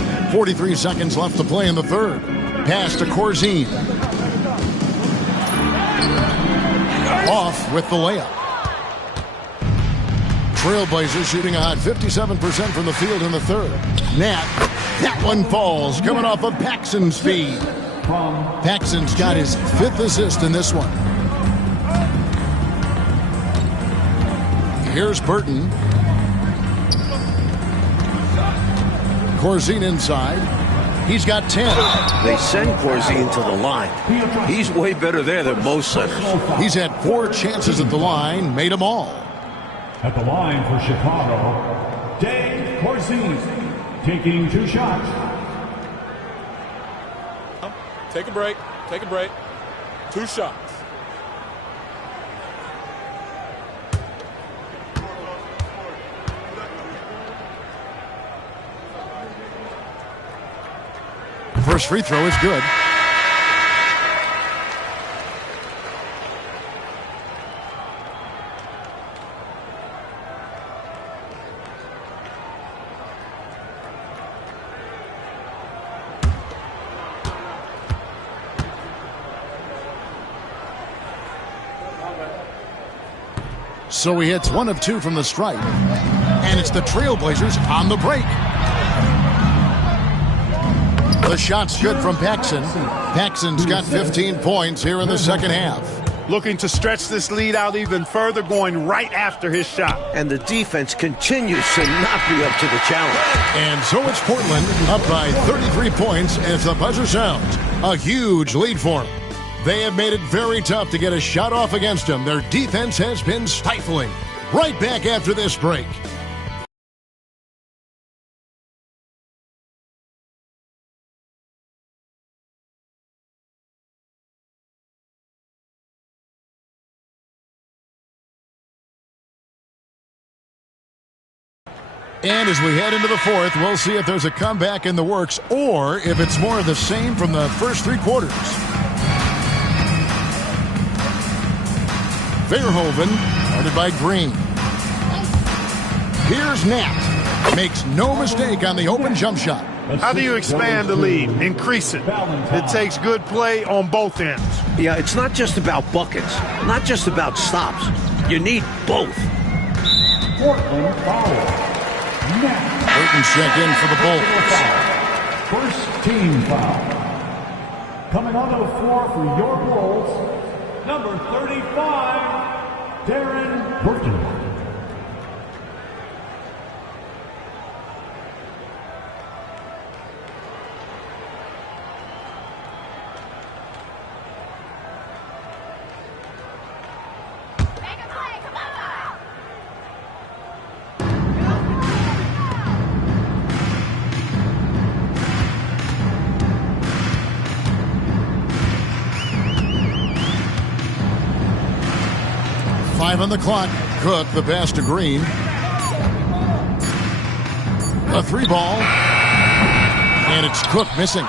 And 43 seconds left to play in the third. Pass to Corzine. Off with the layup. Trailblazers shooting a hot 57% from the field in the third. Nat, that one falls, coming off of Paxson's feed. Paxson's got his 5th assist in this one. Here's Burton. Corzine inside. He's got 10. They send Corzine to the line. He's way better there than most centers. He's had 4 chances at the line, made them all. At the line for Chicago, Dave Corzine, taking 2 shots. Take a break. Take a break. 2 shots. First free throw is good. So he hits 1 of 2 from the stripe. And it's the Trailblazers on the break. The shot's good from Paxson. Paxson's got 15 points here in the second half. Looking to stretch this lead out even further, going right after his shot. And the defense continues to not be up to the challenge. And so it's Portland up by 33 points as the buzzer sounds. A huge lead for them. They have made it very tough to get a shot off against them. Their defense has been stifling. Right back after this break. And as we head into the fourth, we'll see if there's a comeback in the works or if it's more of the same from the first 3 quarters. Verhoeven, guarded by Green. Here's Nat. Makes no mistake on the open jump shot. How do you expand the lead? Increase it. It takes good play on both ends. Yeah, it's not just about buckets, not just about stops. You need both. Portland foul. Burton check in for the Bulls. First team foul. Coming onto the floor for your Bulls, number 35, Darren Burton. On the clock. Cook, the pass to Green. A three ball. And it's Cook missing.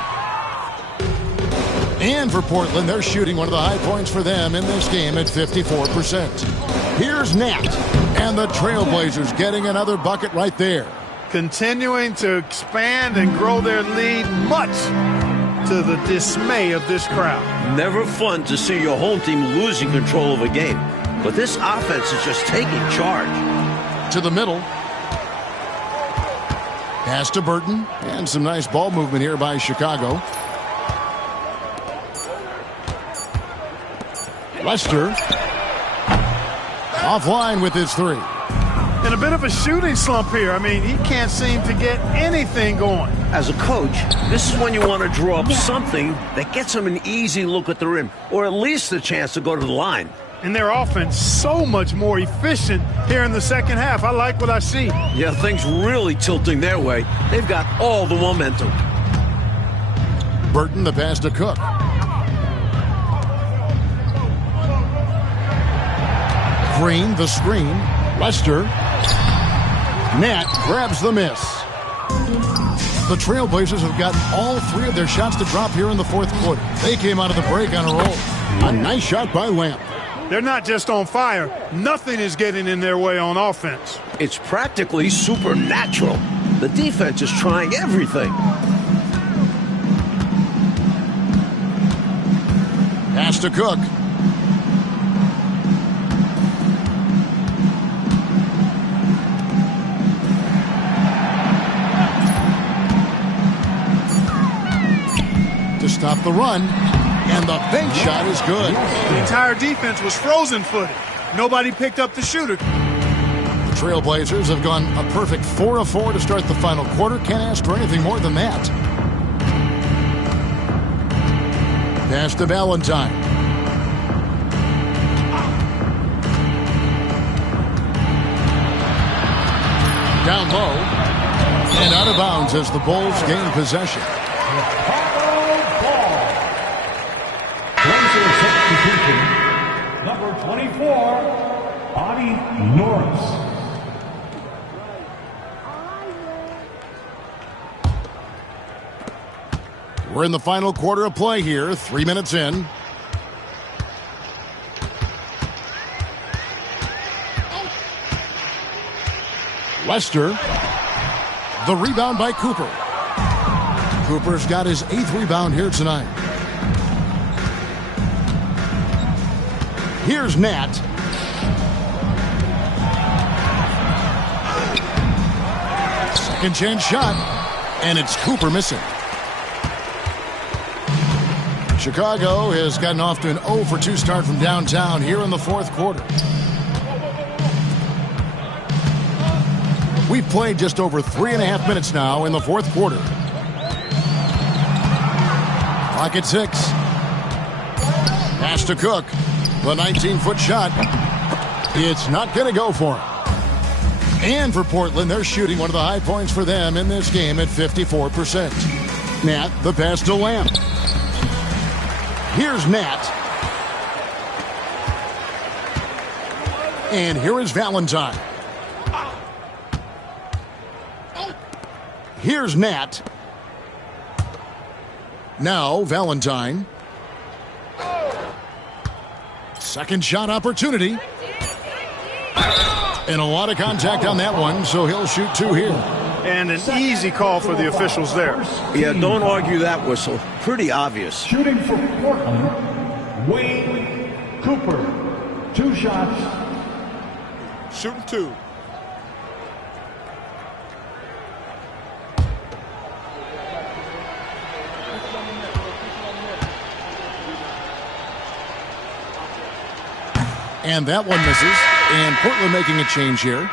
And for Portland, they're shooting one of the high points for them in this game at 54%. Here's Nat. And the Trailblazers getting another bucket right there. Continuing to expand and grow their lead, much to the dismay of this crowd. Never fun to see your home team losing control of a game. But this offense is just taking charge. To the middle. Pass to Burton. And some nice ball movement here by Chicago. Lester. Offline with his three. In a bit of a shooting slump here. I mean, he can't seem to get anything going. As a coach, this is when you want to draw up something that gets him an easy look at the rim, or at least a chance to go to the line. And their offense so much more efficient here in the second half. I like what I see. Yeah, things really tilting their way. They've got all the momentum. Burton, the pass to Cook. Green, the screen. Lester. Nat grabs the miss. The Trailblazers have gotten all three of their shots to drop here in the fourth quarter. They came out of the break on a roll. A nice shot by Lamb. They're not just on fire. Nothing is getting in their way on offense. It's practically supernatural. The defense is trying everything. Pass to Cook. To stop the run, and the bank shot is good. The entire defense was frozen-footed. Nobody picked up the shooter. The Trailblazers have gone a perfect 4 of 4 to start the final quarter. Can't ask for anything more than that. Pass to Valentine. Down low, and out of bounds as the Bulls gain possession. Number 24, Bonnie Norris. We're in the final quarter of play here, 3 minutes in. Lester. The rebound by Cooper. Cooper's got his 8th rebound here tonight. Here's Nat. Second chance shot, and it's Cooper missing. Chicago has gotten off to an 0 for 2 start from downtown here in the fourth quarter. We've played just over 3.5 minutes now in the fourth quarter. Clock at 6. Pass to Cook. The 19-foot shot. It's not going to go for him. And for Portland, they're shooting one of the high points for them in this game at 54%. Nat, the pass to Lamb. Here's Nat. And here is Valentine. Here's Nat. Now Valentine. Second shot opportunity. And a lot of contact on that one, so he'll shoot 2 here. And an easy call for the officials there. Yeah, don't argue that whistle. Pretty obvious. Shooting for Portland, Wayne Cooper. 2 shots. Shooting 2. And that one misses. And Portland making a change here.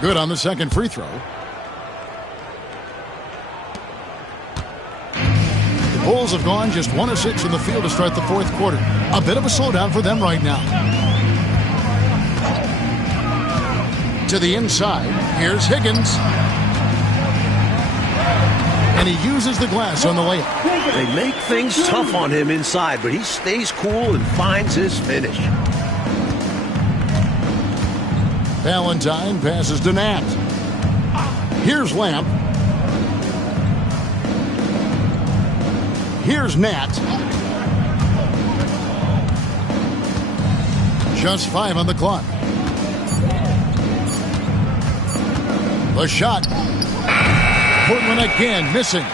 Good on the second free throw. Bulls have gone just 1 of 6 from the field to start the fourth quarter. A bit of a slowdown for them right now. To the inside, here's Higgins. And he uses the glass on the layup. They make things tough on him inside, but he stays cool and finds his finish. Valentine passes to Nat. Here's Lamp. Here's Nat. Just 5 on the clock. The shot. Portland again missing.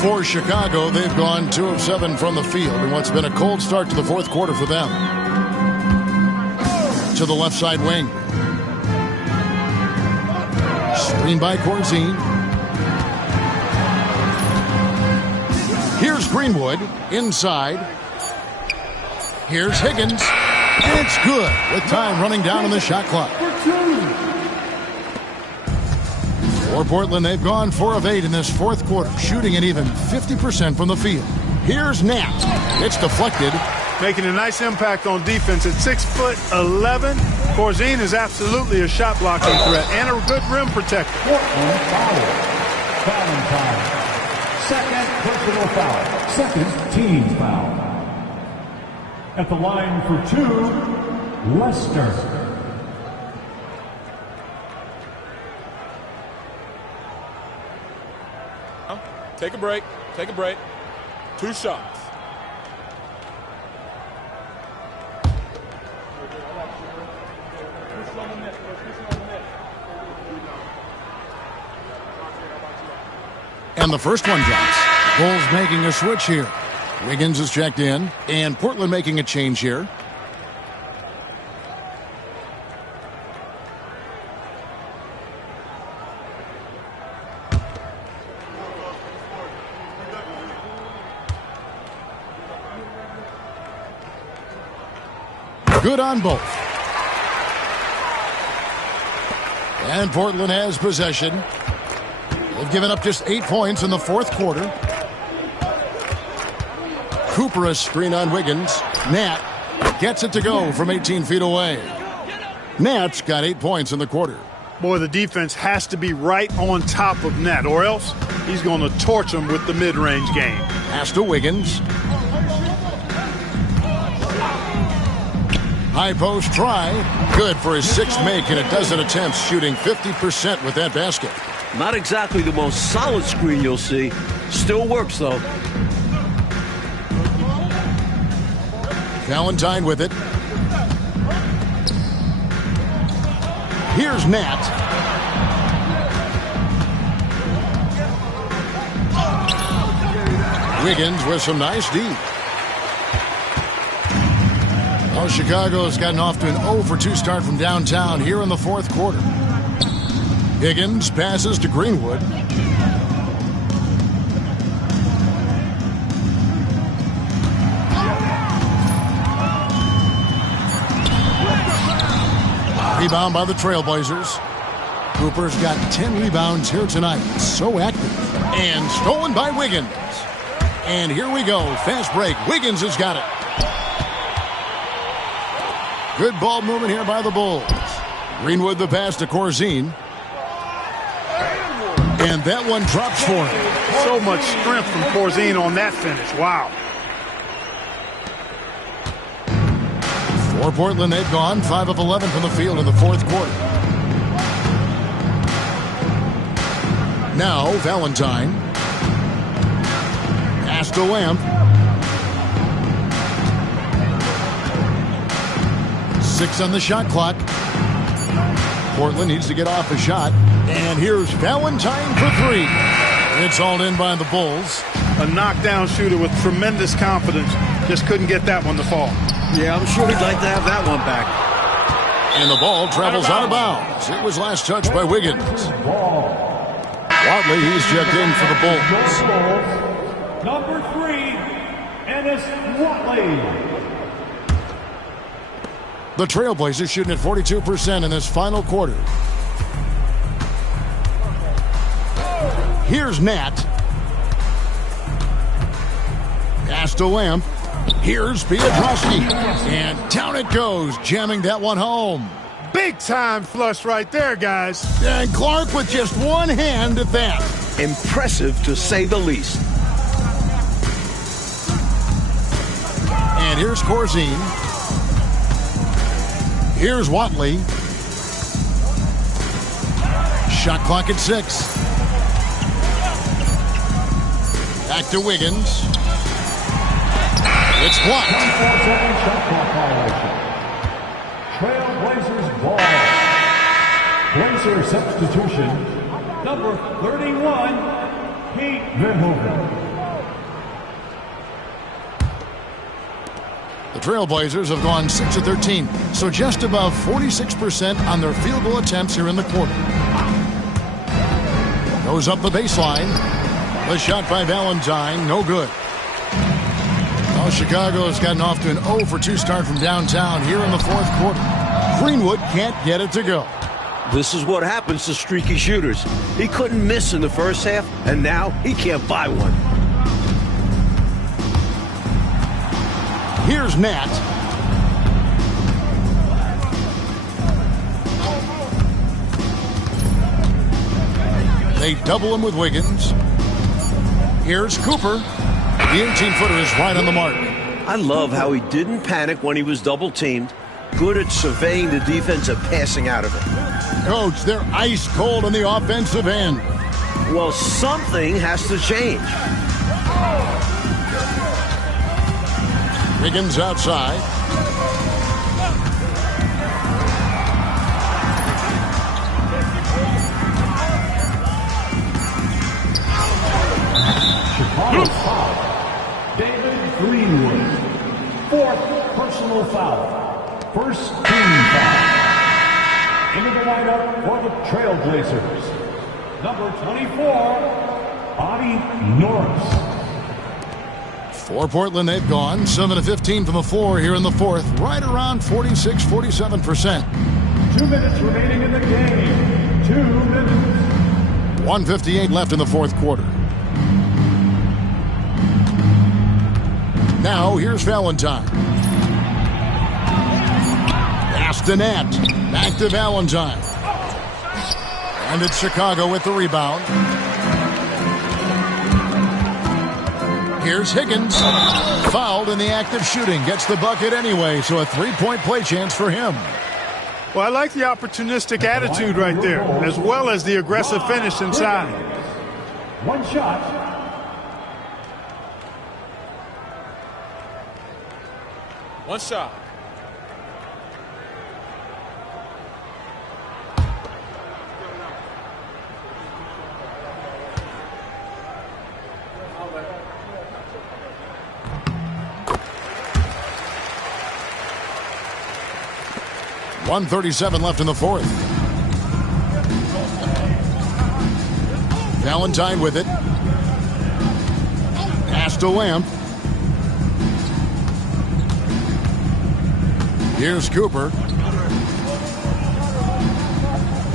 For Chicago, they've gone 2 of 7 from the field in what's been a cold start to the fourth quarter for them. To the left side wing. Screen by Corzine. Here's Greenwood inside. Here's Higgins. And it's good with time running down on the shot clock. For Portland, they've gone 4 of 8 in this fourth quarter, shooting an even 50% from the field. Here's Nat. It's deflected. Making a nice impact on defense at 6'11". Corzine is absolutely a shot blocking threat and a good rim protector. Portland foul. Valentine. Second personal foul. Second team foul. At the line for 2, Lester. Take a break. Take a break. 2 shots. And the first one drops. Bulls making a switch here. Wiggins is checked in, and Portland making a change here. Good on both. And Portland has possession. They've given up just 8 points in the fourth quarter. Cooper a screen on Wiggins. Nat gets it to go from 18 feet away. Nat's got 8 points in the quarter. Boy, the defense has to be right on top of Nat, or else he's going to torch him with the mid-range game. Pass to Wiggins. High post try. Good for his 6th make in a dozen attempts, shooting 50% with that basket. Not exactly the most solid screen you'll see. Still works, though. Valentine with it. Here's Nat. Wiggins with some nice D. Well, Chicago's gotten off to an 0 for 2 start from downtown here in the fourth quarter. Higgins passes to Greenwood. Rebound by the Trailblazers. Cooper's got 10 rebounds here tonight. So active. And stolen by Wiggins. And here we go. Fast break. Wiggins has got it. Good ball movement here by the Bulls. Greenwood the pass to Corzine. And that one drops for him. So much strength from Corzine on that finish. Wow. For Portland, they've gone 5 of 11 from the field in the fourth quarter. Now, Valentine. Pass to Lamp. 6 on the shot clock. Portland needs to get off a shot. And here's Valentine for 3. It's all in by the Bulls. A knockdown shooter with tremendous confidence. Just couldn't get that one to fall. Yeah, I'm sure he'd like to have that one back. And the ball travels out of bounds. It was last touched by Wiggins. Wadley, he's checked in for the Bulls. Number 3, Ennis Wadley. The Trailblazers shooting at 42% in this final quarter. Here's Nat. Pass to Lamb. Here's Piotrowski. And down it goes, jamming that one home. Big time flush right there, guys. And Clark with just one hand at that. Impressive to say the least. And here's Corzine. Here's Watley. Shot clock at 6. Back to Wiggins. It's blocked. 4-second shot clock violation. Trailblazers ball. Blazer substitution. Number 31, Pete Verhoeven. The Trailblazers have gone 6 of 13, so just above 46% on their field goal attempts here in the quarter. Goes up the baseline. The shot by Valentine, no good. Well, Chicago has gotten off to an 0 for 2 start from downtown here in the fourth quarter. Greenwood can't get it to go. This is what happens to streaky shooters. He couldn't miss in the first half, and now he can't buy one. Here's Nat. They double him with Wiggins. Here's Cooper. The 18-footer is right on the mark. I love how he didn't panic when he was double-teamed. Good at surveying the defense and passing out of it. Coach, they're ice cold on the offensive end. Well, something has to change. Wiggins outside. Chicago foul. David Greenwood. 4th personal foul. First team foul. Into the lineup for the Trailblazers. Number 24, Bobby Norris. For Portland, they've gone 7 of 15 from the floor here in the fourth, right around 46-47%. 2 minutes remaining in the game. 2 minutes. 1:58 left in the fourth quarter. Now, here's Valentine. Pass to Nat. Back to Valentine. And it's Chicago with the rebound. Here's Higgins. Fouled in the act of shooting. Gets the bucket anyway, so a 3-point play chance for him. Well, I like the opportunistic attitude right there, as well as the aggressive finish inside. One shot. One shot. .137 left in the fourth. Valentine with it. Pass to Lamb. Here's Cooper.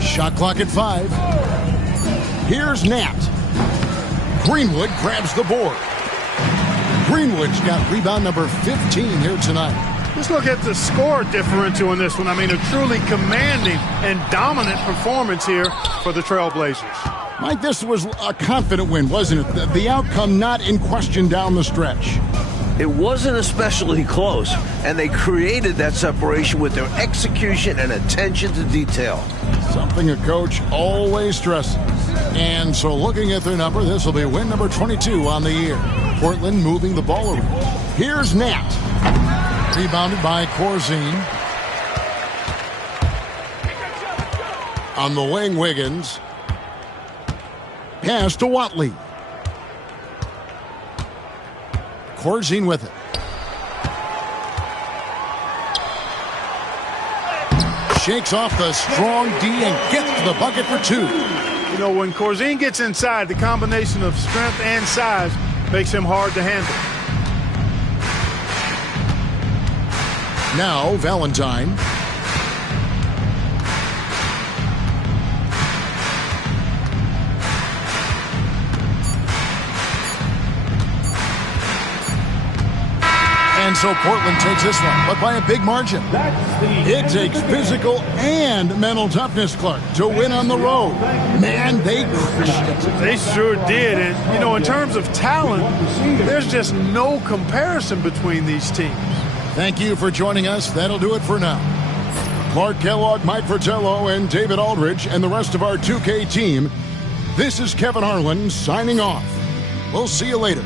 Shot clock at 5. Here's Nat. Greenwood grabs the board. Greenwood's got rebound number 15 here tonight. Let's look at the score differential in this one. I mean, a truly commanding and dominant performance here for the Trailblazers. Mike, this was a confident win, wasn't it? The outcome not in question down the stretch. It wasn't especially close, and they created that separation with their execution and attention to detail. Something a coach always stresses. And so looking at their number, this will be win number 22 on the year. Portland moving the ball around. Here's Nat. Rebounded by Corzine. On the wing, Wiggins. Pass to Watley. Corzine with it. Shakes off the strong D and gets to the bucket for 2. You know, when Corzine gets inside, the combination of strength and size makes him hard to handle. Now, Valentine. And so Portland takes this one, but by a big margin. It takes physical and mental toughness, Clark, to win on the road. Man, they crushed it. They sure did. And, you know, in terms of talent, there's just no comparison between these teams. Thank you for joining us. That'll do it for now. Clark Kellogg, Mike Fratello, and David Aldridge, and the rest of our 2K team. This is Kevin Harlan signing off. We'll see you later.